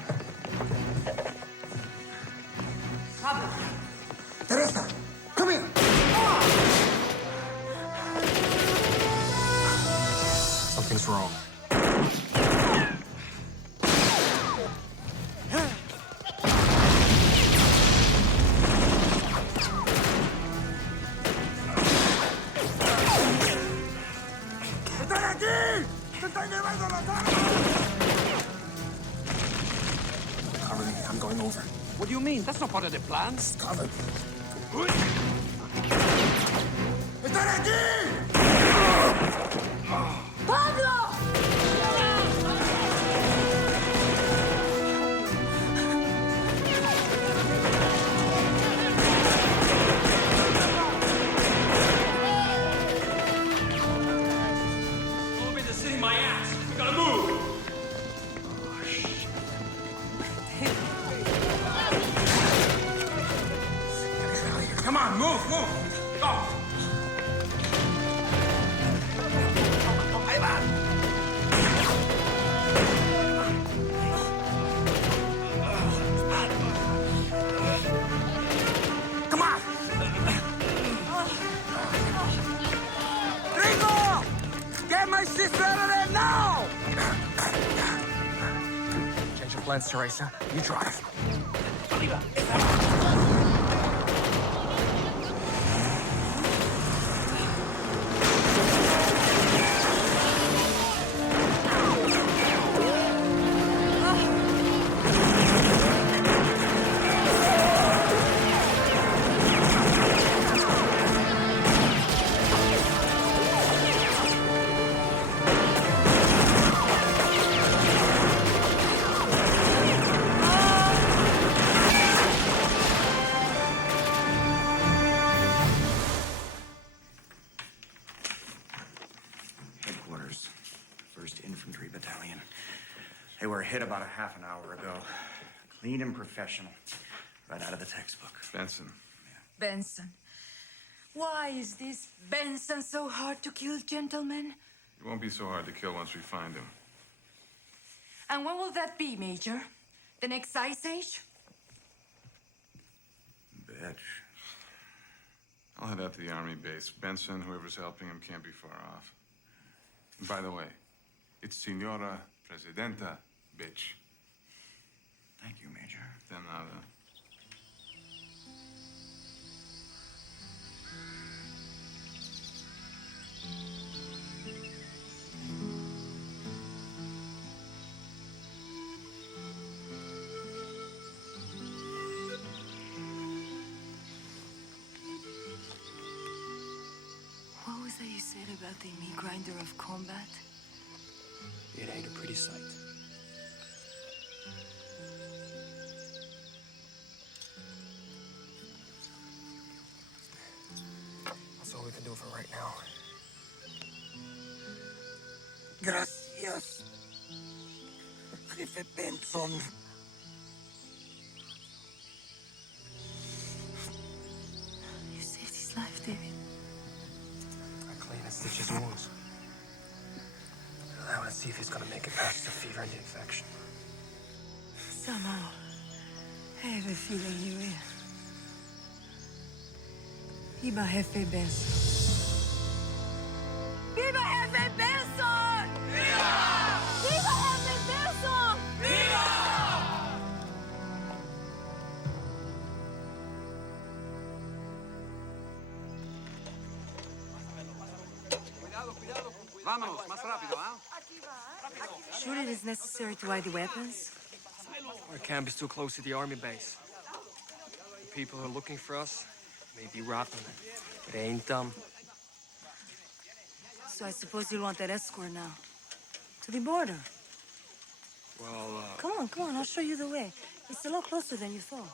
Teresa, come here! What do you mean? That's not part of the plans. Cover. ¡Están aquí! Pablo! All in the city, my ass. We gotta move. Come on, move, move. Go. Ahí va. Come on. Rico! Get my sister out of there now! Change of plans, Teresa. You drive. Headquarters, 1st Infantry Battalion. They were hit about a half an hour ago. Clean and professional. Right out of the textbook. Benson. Benson. Why is this Benson so hard to kill, gentlemen? It won't be so hard to kill once we find him. And when will that be, Major? The next Ice Age? Bitch. I'll head out to the army base. Benson, whoever's helping him, can't be far off. And by the way, it's Senora Presidenta, bitch. Thank you, Major. De nada. What was that you said about the meat grinder of combat? It ain't a pretty sight. That's all we can do for right now. Gracias, Jefe Benson. You saved his life, David. I clean and stitch his wounds. I want to see if he's gonna make it past the fever and the infection. Somehow, I have a feeling you will. Viva Jefe Benson. Viva Jefe Benson! Viva! Viva Jefe Benson! Viva! Vámonos, más rápido, ¿ah? Sure it is necessary to hide the weapons? Our camp is too close to the army base. The people who are looking for us may be rotten, but they ain't dumb. So I suppose you'll want that escort now. To the border. Well, Come on, I'll show you the way. It's a lot closer than you thought.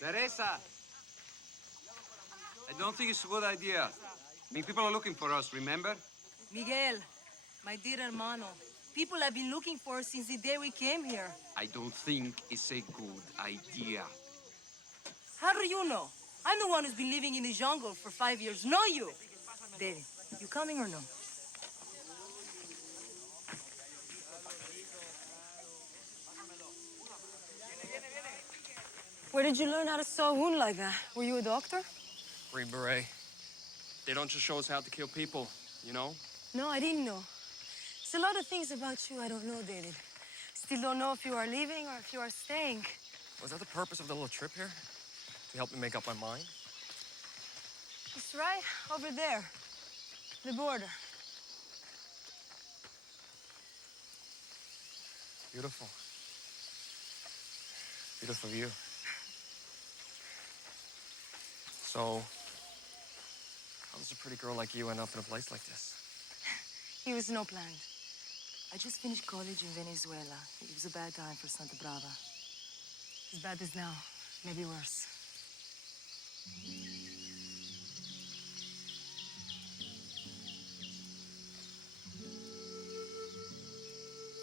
Teresa! I don't think it's a good idea. I mean, people are looking for us, remember? Miguel, my dear hermano, people have been looking for us since the day we came here. I don't think it's a good idea. How do you know? I'm the one who's been living in the jungle for 5 years, not you. David, you coming or no? Where did you learn how to sew a wound like that? Were you a doctor? Green Beret. They don't just show us how to kill people, you know? No, I didn't know. There's a lot of things about you I don't know, David. Still don't know if you are leaving or if you are staying. Was that the purpose of the little trip here? To help me make up my mind? It's right over there. The border. Beautiful. Beautiful view. So, how does a pretty girl like you end up in a place like this? It was no plan. I just finished college in Venezuela. It was a bad time for Santa Brava. As bad as now, maybe worse.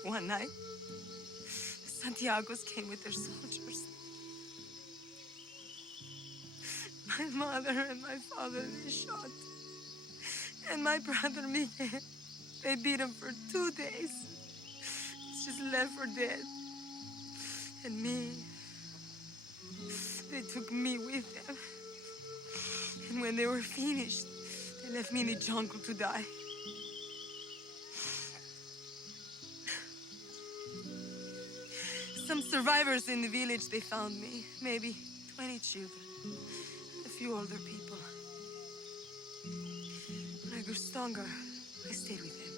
One night, the Santiagos came with their soldiers. My mother and my father, they shot. And my brother, Miguel, they beat him for 2 days. He's just left for dead. And me, they took me with them. And when they were finished, they left me in the jungle to die. Some survivors in the village, they found me. Maybe 20 children. A few older people. When I grew stronger, I stayed with them.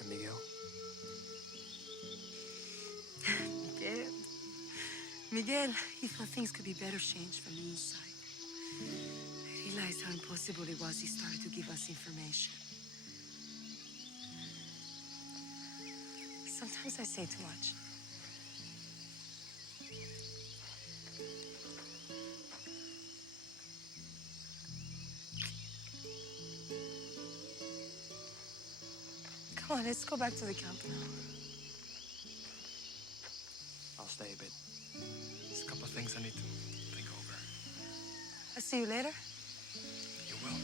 And Miguel? Miguel, he thought things could be better changed from the inside. I realized how impossible it was. He started to give us information. Sometimes I say too much. Come on, let's go back to the camp now. I'll stay a bit. There's a couple of things I need to think over. I'll see you later. You will.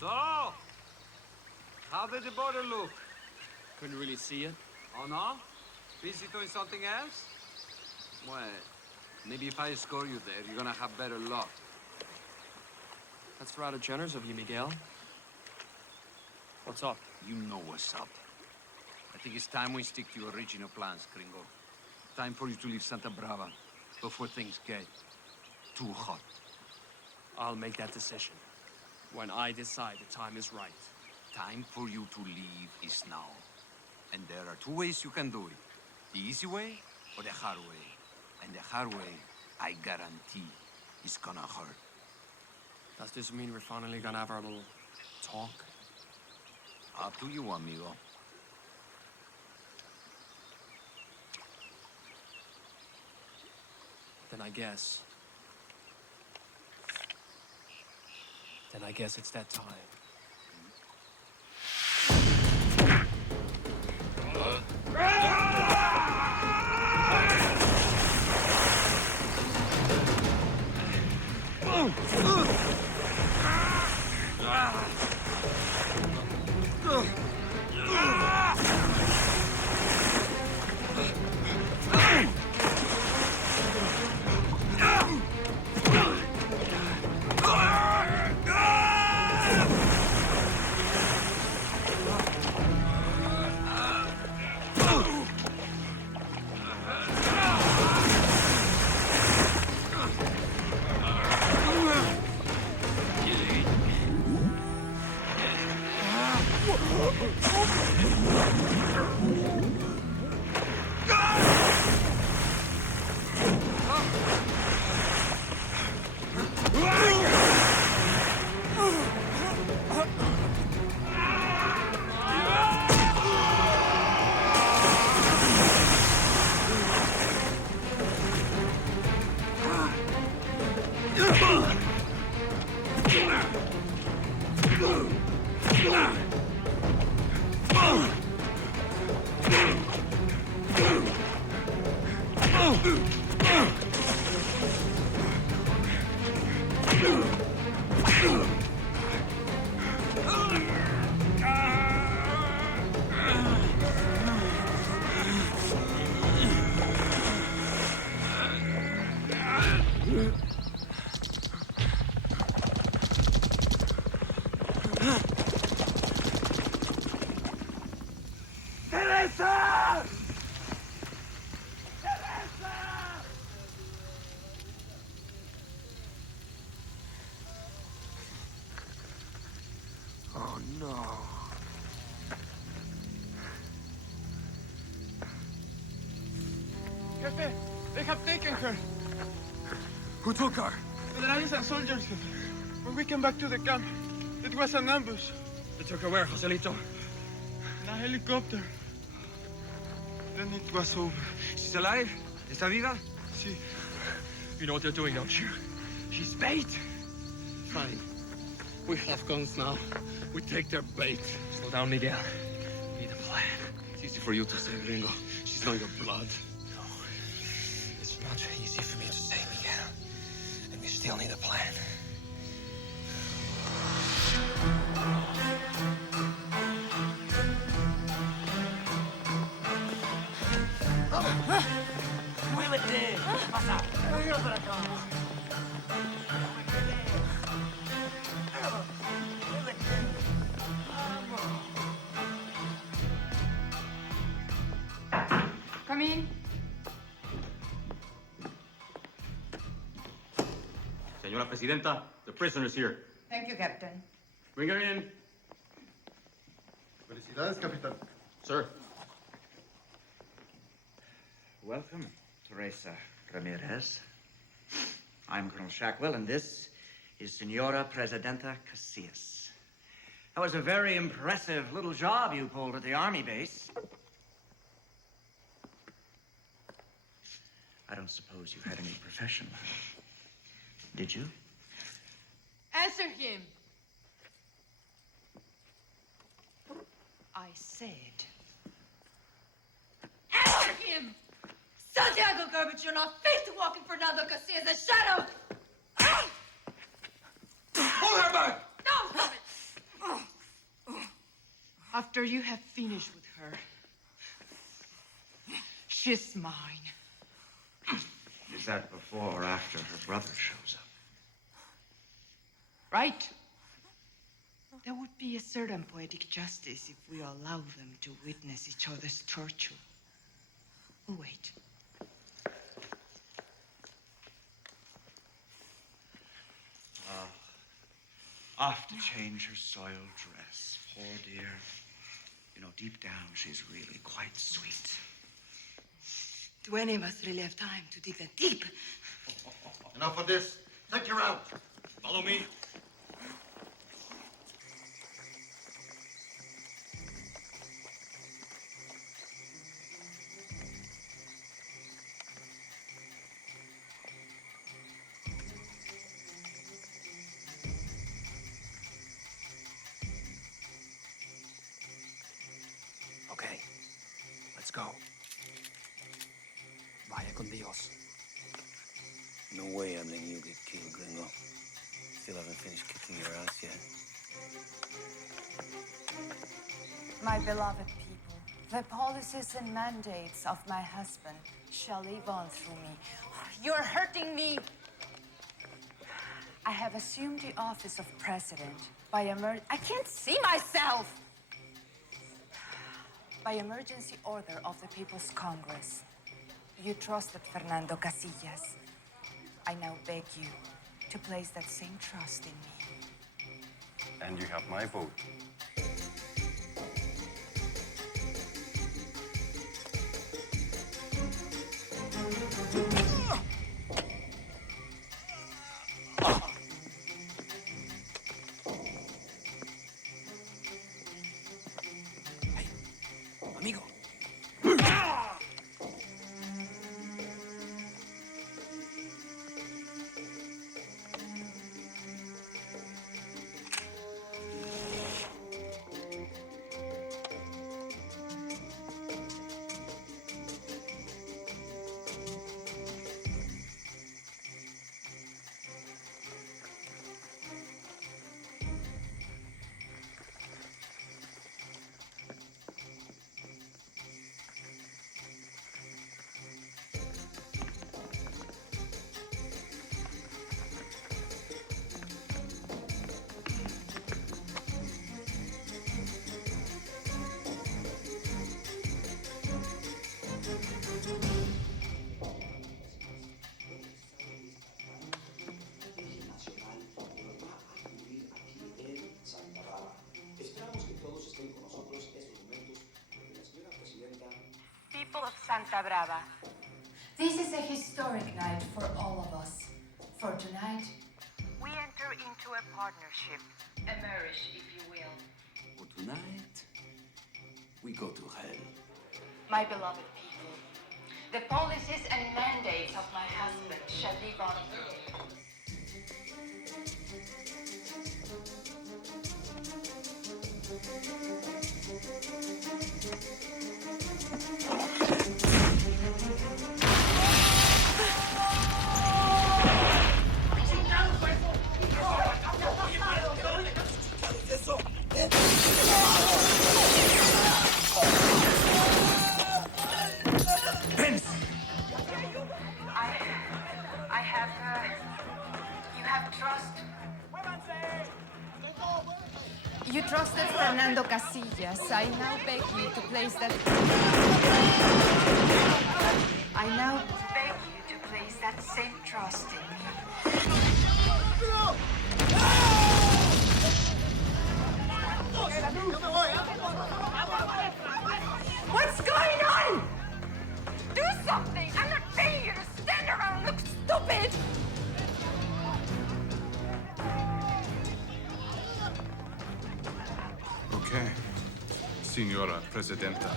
So, how did the border look? Couldn't really see it. Oh, no? Busy doing something else? Well, maybe if I escort you there, you're gonna have better luck. That's rather generous of you, Miguel. What's up? You know what's up. I think it's time we stick to your original plans, Gringo. Time for you to leave Santa Brava before things get too hot. I'll make that decision when I decide the time is right. Time for you to leave is now. And there are 2 ways you can do it. The easy way or the hard way. And the hard way, I guarantee, is gonna hurt. Does this mean we're finally gonna have our little talk? Up to you, amigo. Then I guess it's that time. Teresa! Oh no. Jefe, they have taken her. Who took her? Federales and soldiers, Jefe. When we came back to the camp, it was an ambush. They took her where, Joselito? In a helicopter. Then it was over. She's alive? Está viva? Si. You know what they're doing, don't you? She's bait. Fine. We have guns now. We take their bait. Slow down, Miguel. We need a plan. It's easy for you to say, Gringo. She's on your blood. No. It's not easy for me to say, Miguel. And we still need a plan. ¡Muévete! ¿Qué pasa? Venga para acá. Come in. Señora Presidenta, the prisoner's here. Thank you, Captain. Bring her in. Felicidades, Capitán. Sir. Welcome, Teresa Ramirez. I'm Colonel Shackwell, and this is Senora Presidenta Casillas. That was a very impressive little job you pulled at the army base. I don't suppose you had any profession, did you? Answer him. I said. Answer him! Santiago Garbage, you're not fit to walk in Fernando Casillas' shadow! Pull her back! No, stop it! After you have finished with her, she's mine. Is that before or after her brother shows up? Right? There would be a certain poetic justice if we allow them to witness each other's torture. Oh, wait. Off to change her soiled dress. Poor dear. You know, deep down, she's really quite sweet. Do any of us really have time to dig that deep? Enough of this. Take her out. Follow me. Okay, let's go. Vaya con Dios. No way I'm letting you get killed, Gringo. Still haven't finished kicking your ass yet. My beloved people, the policies and mandates of my husband shall live on through me. You're hurting me! I have assumed the office of president by I can't see myself! By emergency order of the People's Congress. You trusted Fernando Casillas. I now beg you to place that same trust in me. And you have my vote. Amigo. Santa Brava. This is a historic night for all of us. For tonight, We enter into a partnership, a marriage, if you will. For tonight, we go to hell. my beloved people, the policies and mandates of my husband shall live on through me. You have trust. You trusted Fernando Casillas. I now beg you to place that. I now beg you to place that same trust in me. What's going on? Do something! I'm not paying you to stand around and look stupid! Okay, Signora Presidenta.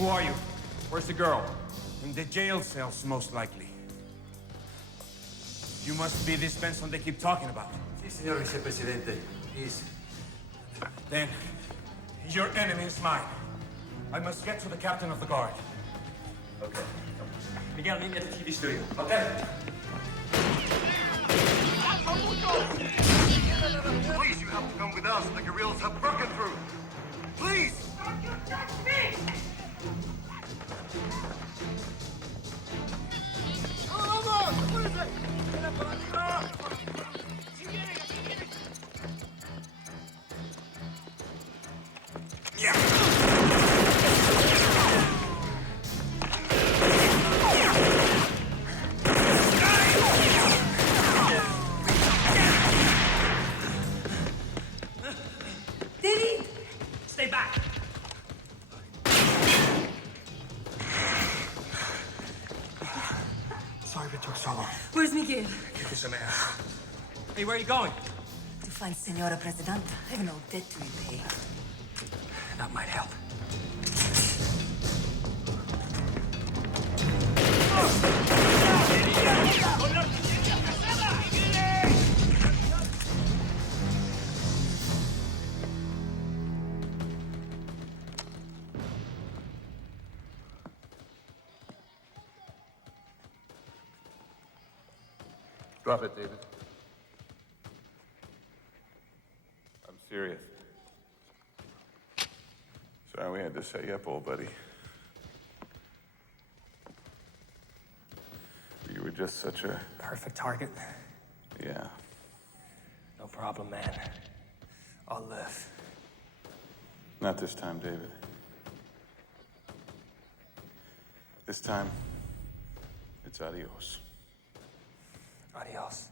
Who are you? Where's the girl? In the jail cells, most likely. You must be this Benson they keep talking about. Sí, señor vicepresidente. He's... Then, your enemy is mine. I must get to the captain of the guard. Okay. Miguel, meet me at the TV studio. Okay. Please, you have to come with us. The guerrillas have broken through. Please! Don't you touch me! Did it? Stay back! Sorry if it took so long. Where's Miguel? Give me some air. Hey, where are you going? To find Senora Presidenta. I have no debt to repay. That might help. Drop it, David. I'm serious. Sorry we had to set you up, old buddy. You were just such a... Perfect target. Yeah. No problem, man. I'll live. Not this time, David. This time, it's adios. Adios.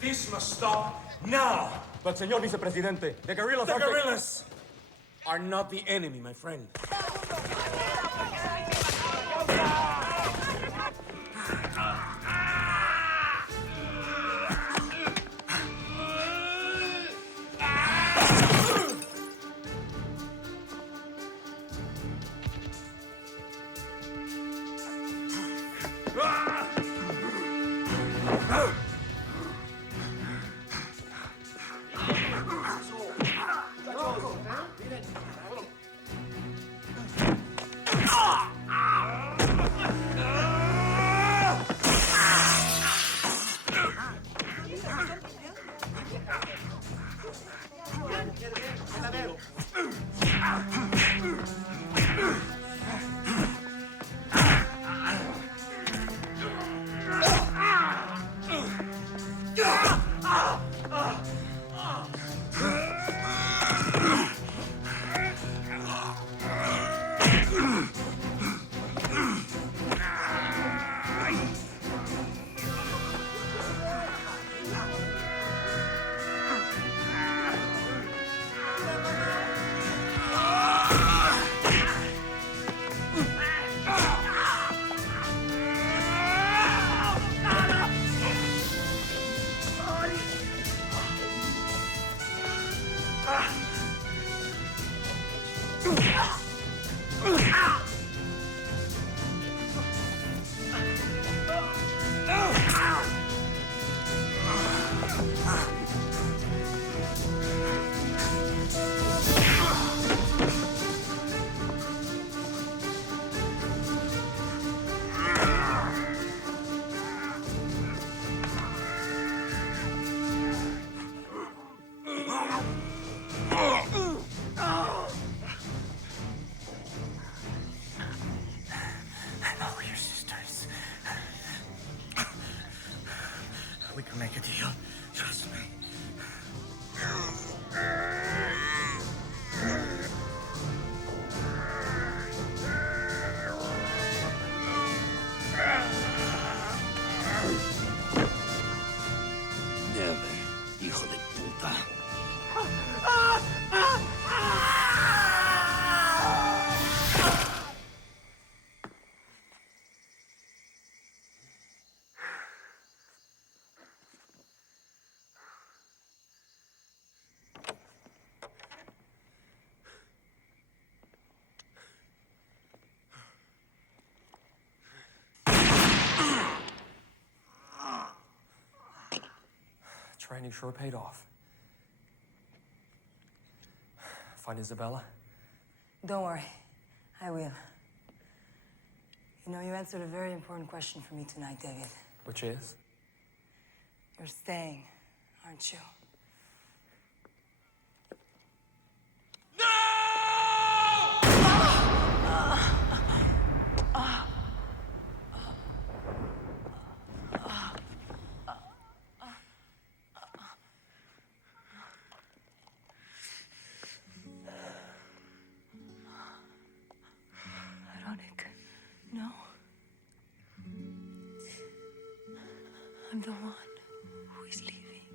This must stop now! But, Señor Vicepresidente, the guerrillas The guerrillas are not the enemy, my friend. We can make a deal. Trust me. Never, hijo de puta. Training sure paid off. Find Isabella? Don't worry. I will. You know, you answered a very important question for me tonight, David. Which is? You're staying, aren't you? Veronica, no. I'm the one who is leaving.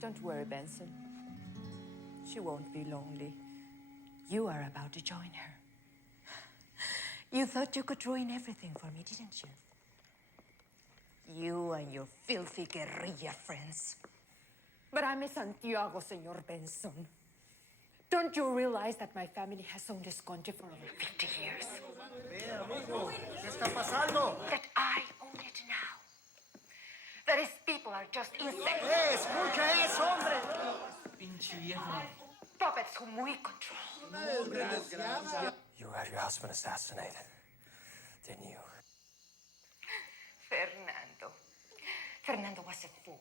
Don't worry, Benson. She won't be lonely. You are about to join her. You thought you could ruin everything for me, didn't you? You and your filthy guerrilla friends. But I'm a Santiago, Senor Benson. Don't you realize that my family has owned this country for over 50 years? That I own it now. That his people are just insects. Escucha eso, hombre. Pinche viejo. Puppets whom we control. You had your husband assassinated, didn't you? Fernando was a fool.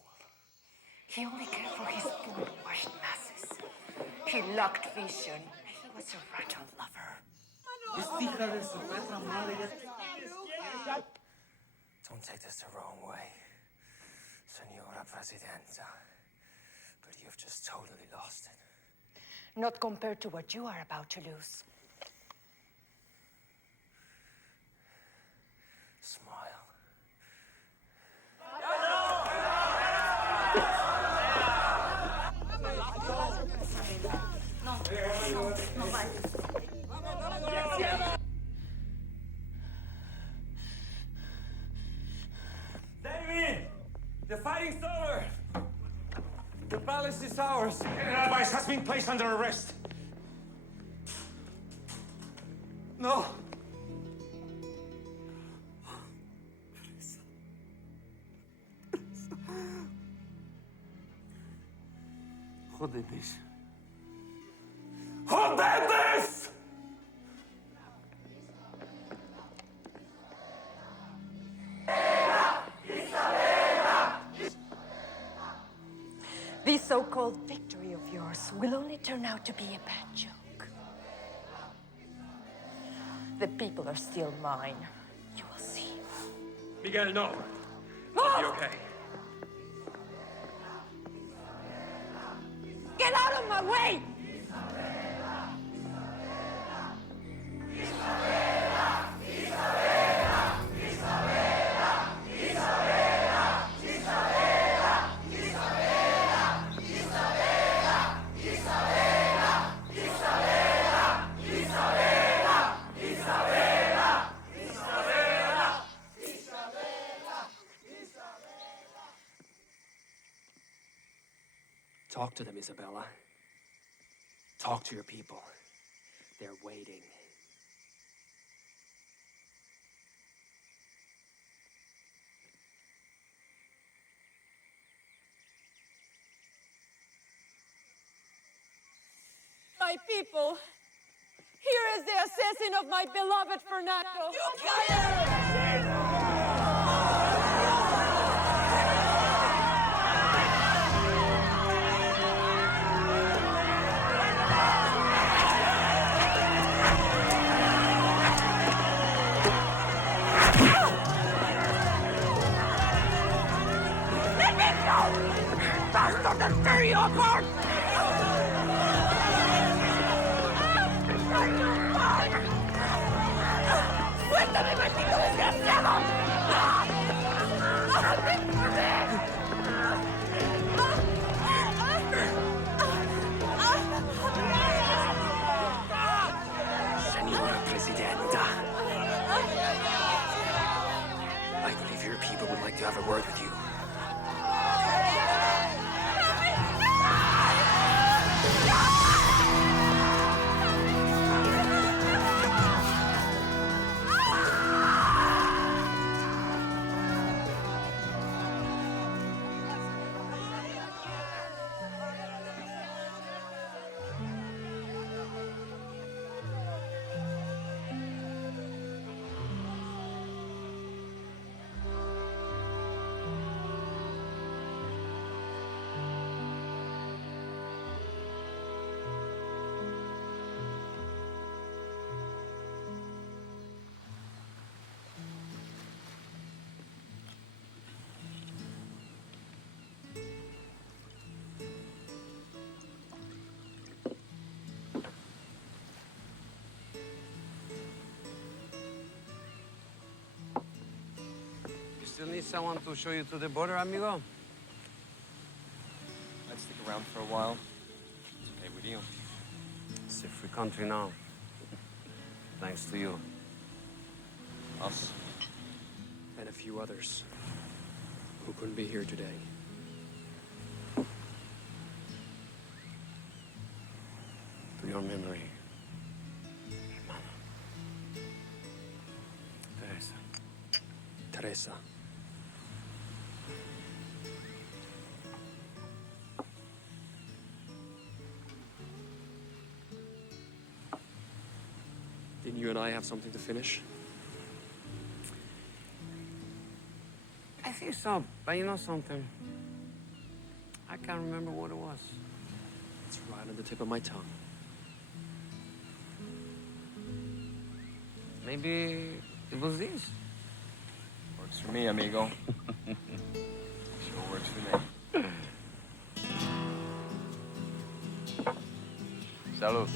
He only cared for his gold-washed masses. He lacked vision. He was a rotten lover. Don't take this the wrong way, Senora Presidenta, but you've just totally lost it. Not compared to what you are about to lose. Smile. No vayas. David! The fighting's over! The palace is ours. Alvarez has been placed under arrest. No. Joder-this. Joder-this! This so-called victory of yours will only turn out to be a bad joke. The people are still mine. You will see. Miguel, no. I'll be okay. Get out of my way! Talk to them, Isabella. Talk to your people. They're waiting. My people, here is the assassin of my beloved Fernando. You killed him! ¡Bastard, I'll tear you apart! ¡Suéltame, maldito desgraciado! Señora Presidenta. I believe your people would like to have a word with you. Still need someone to show you to the border, amigo? I'd stick around for a while. It's okay with you. It's a free country now. Thanks to you. Us. And a few others who couldn't be here today. To your memory, hermano. Teresa. Teresa. Didn't you and I have something to finish? I think so, but you know something? I can't remember what it was. It's right on the tip of my tongue. Maybe it was this. Works for me, amigo. Sure works for me. Salud.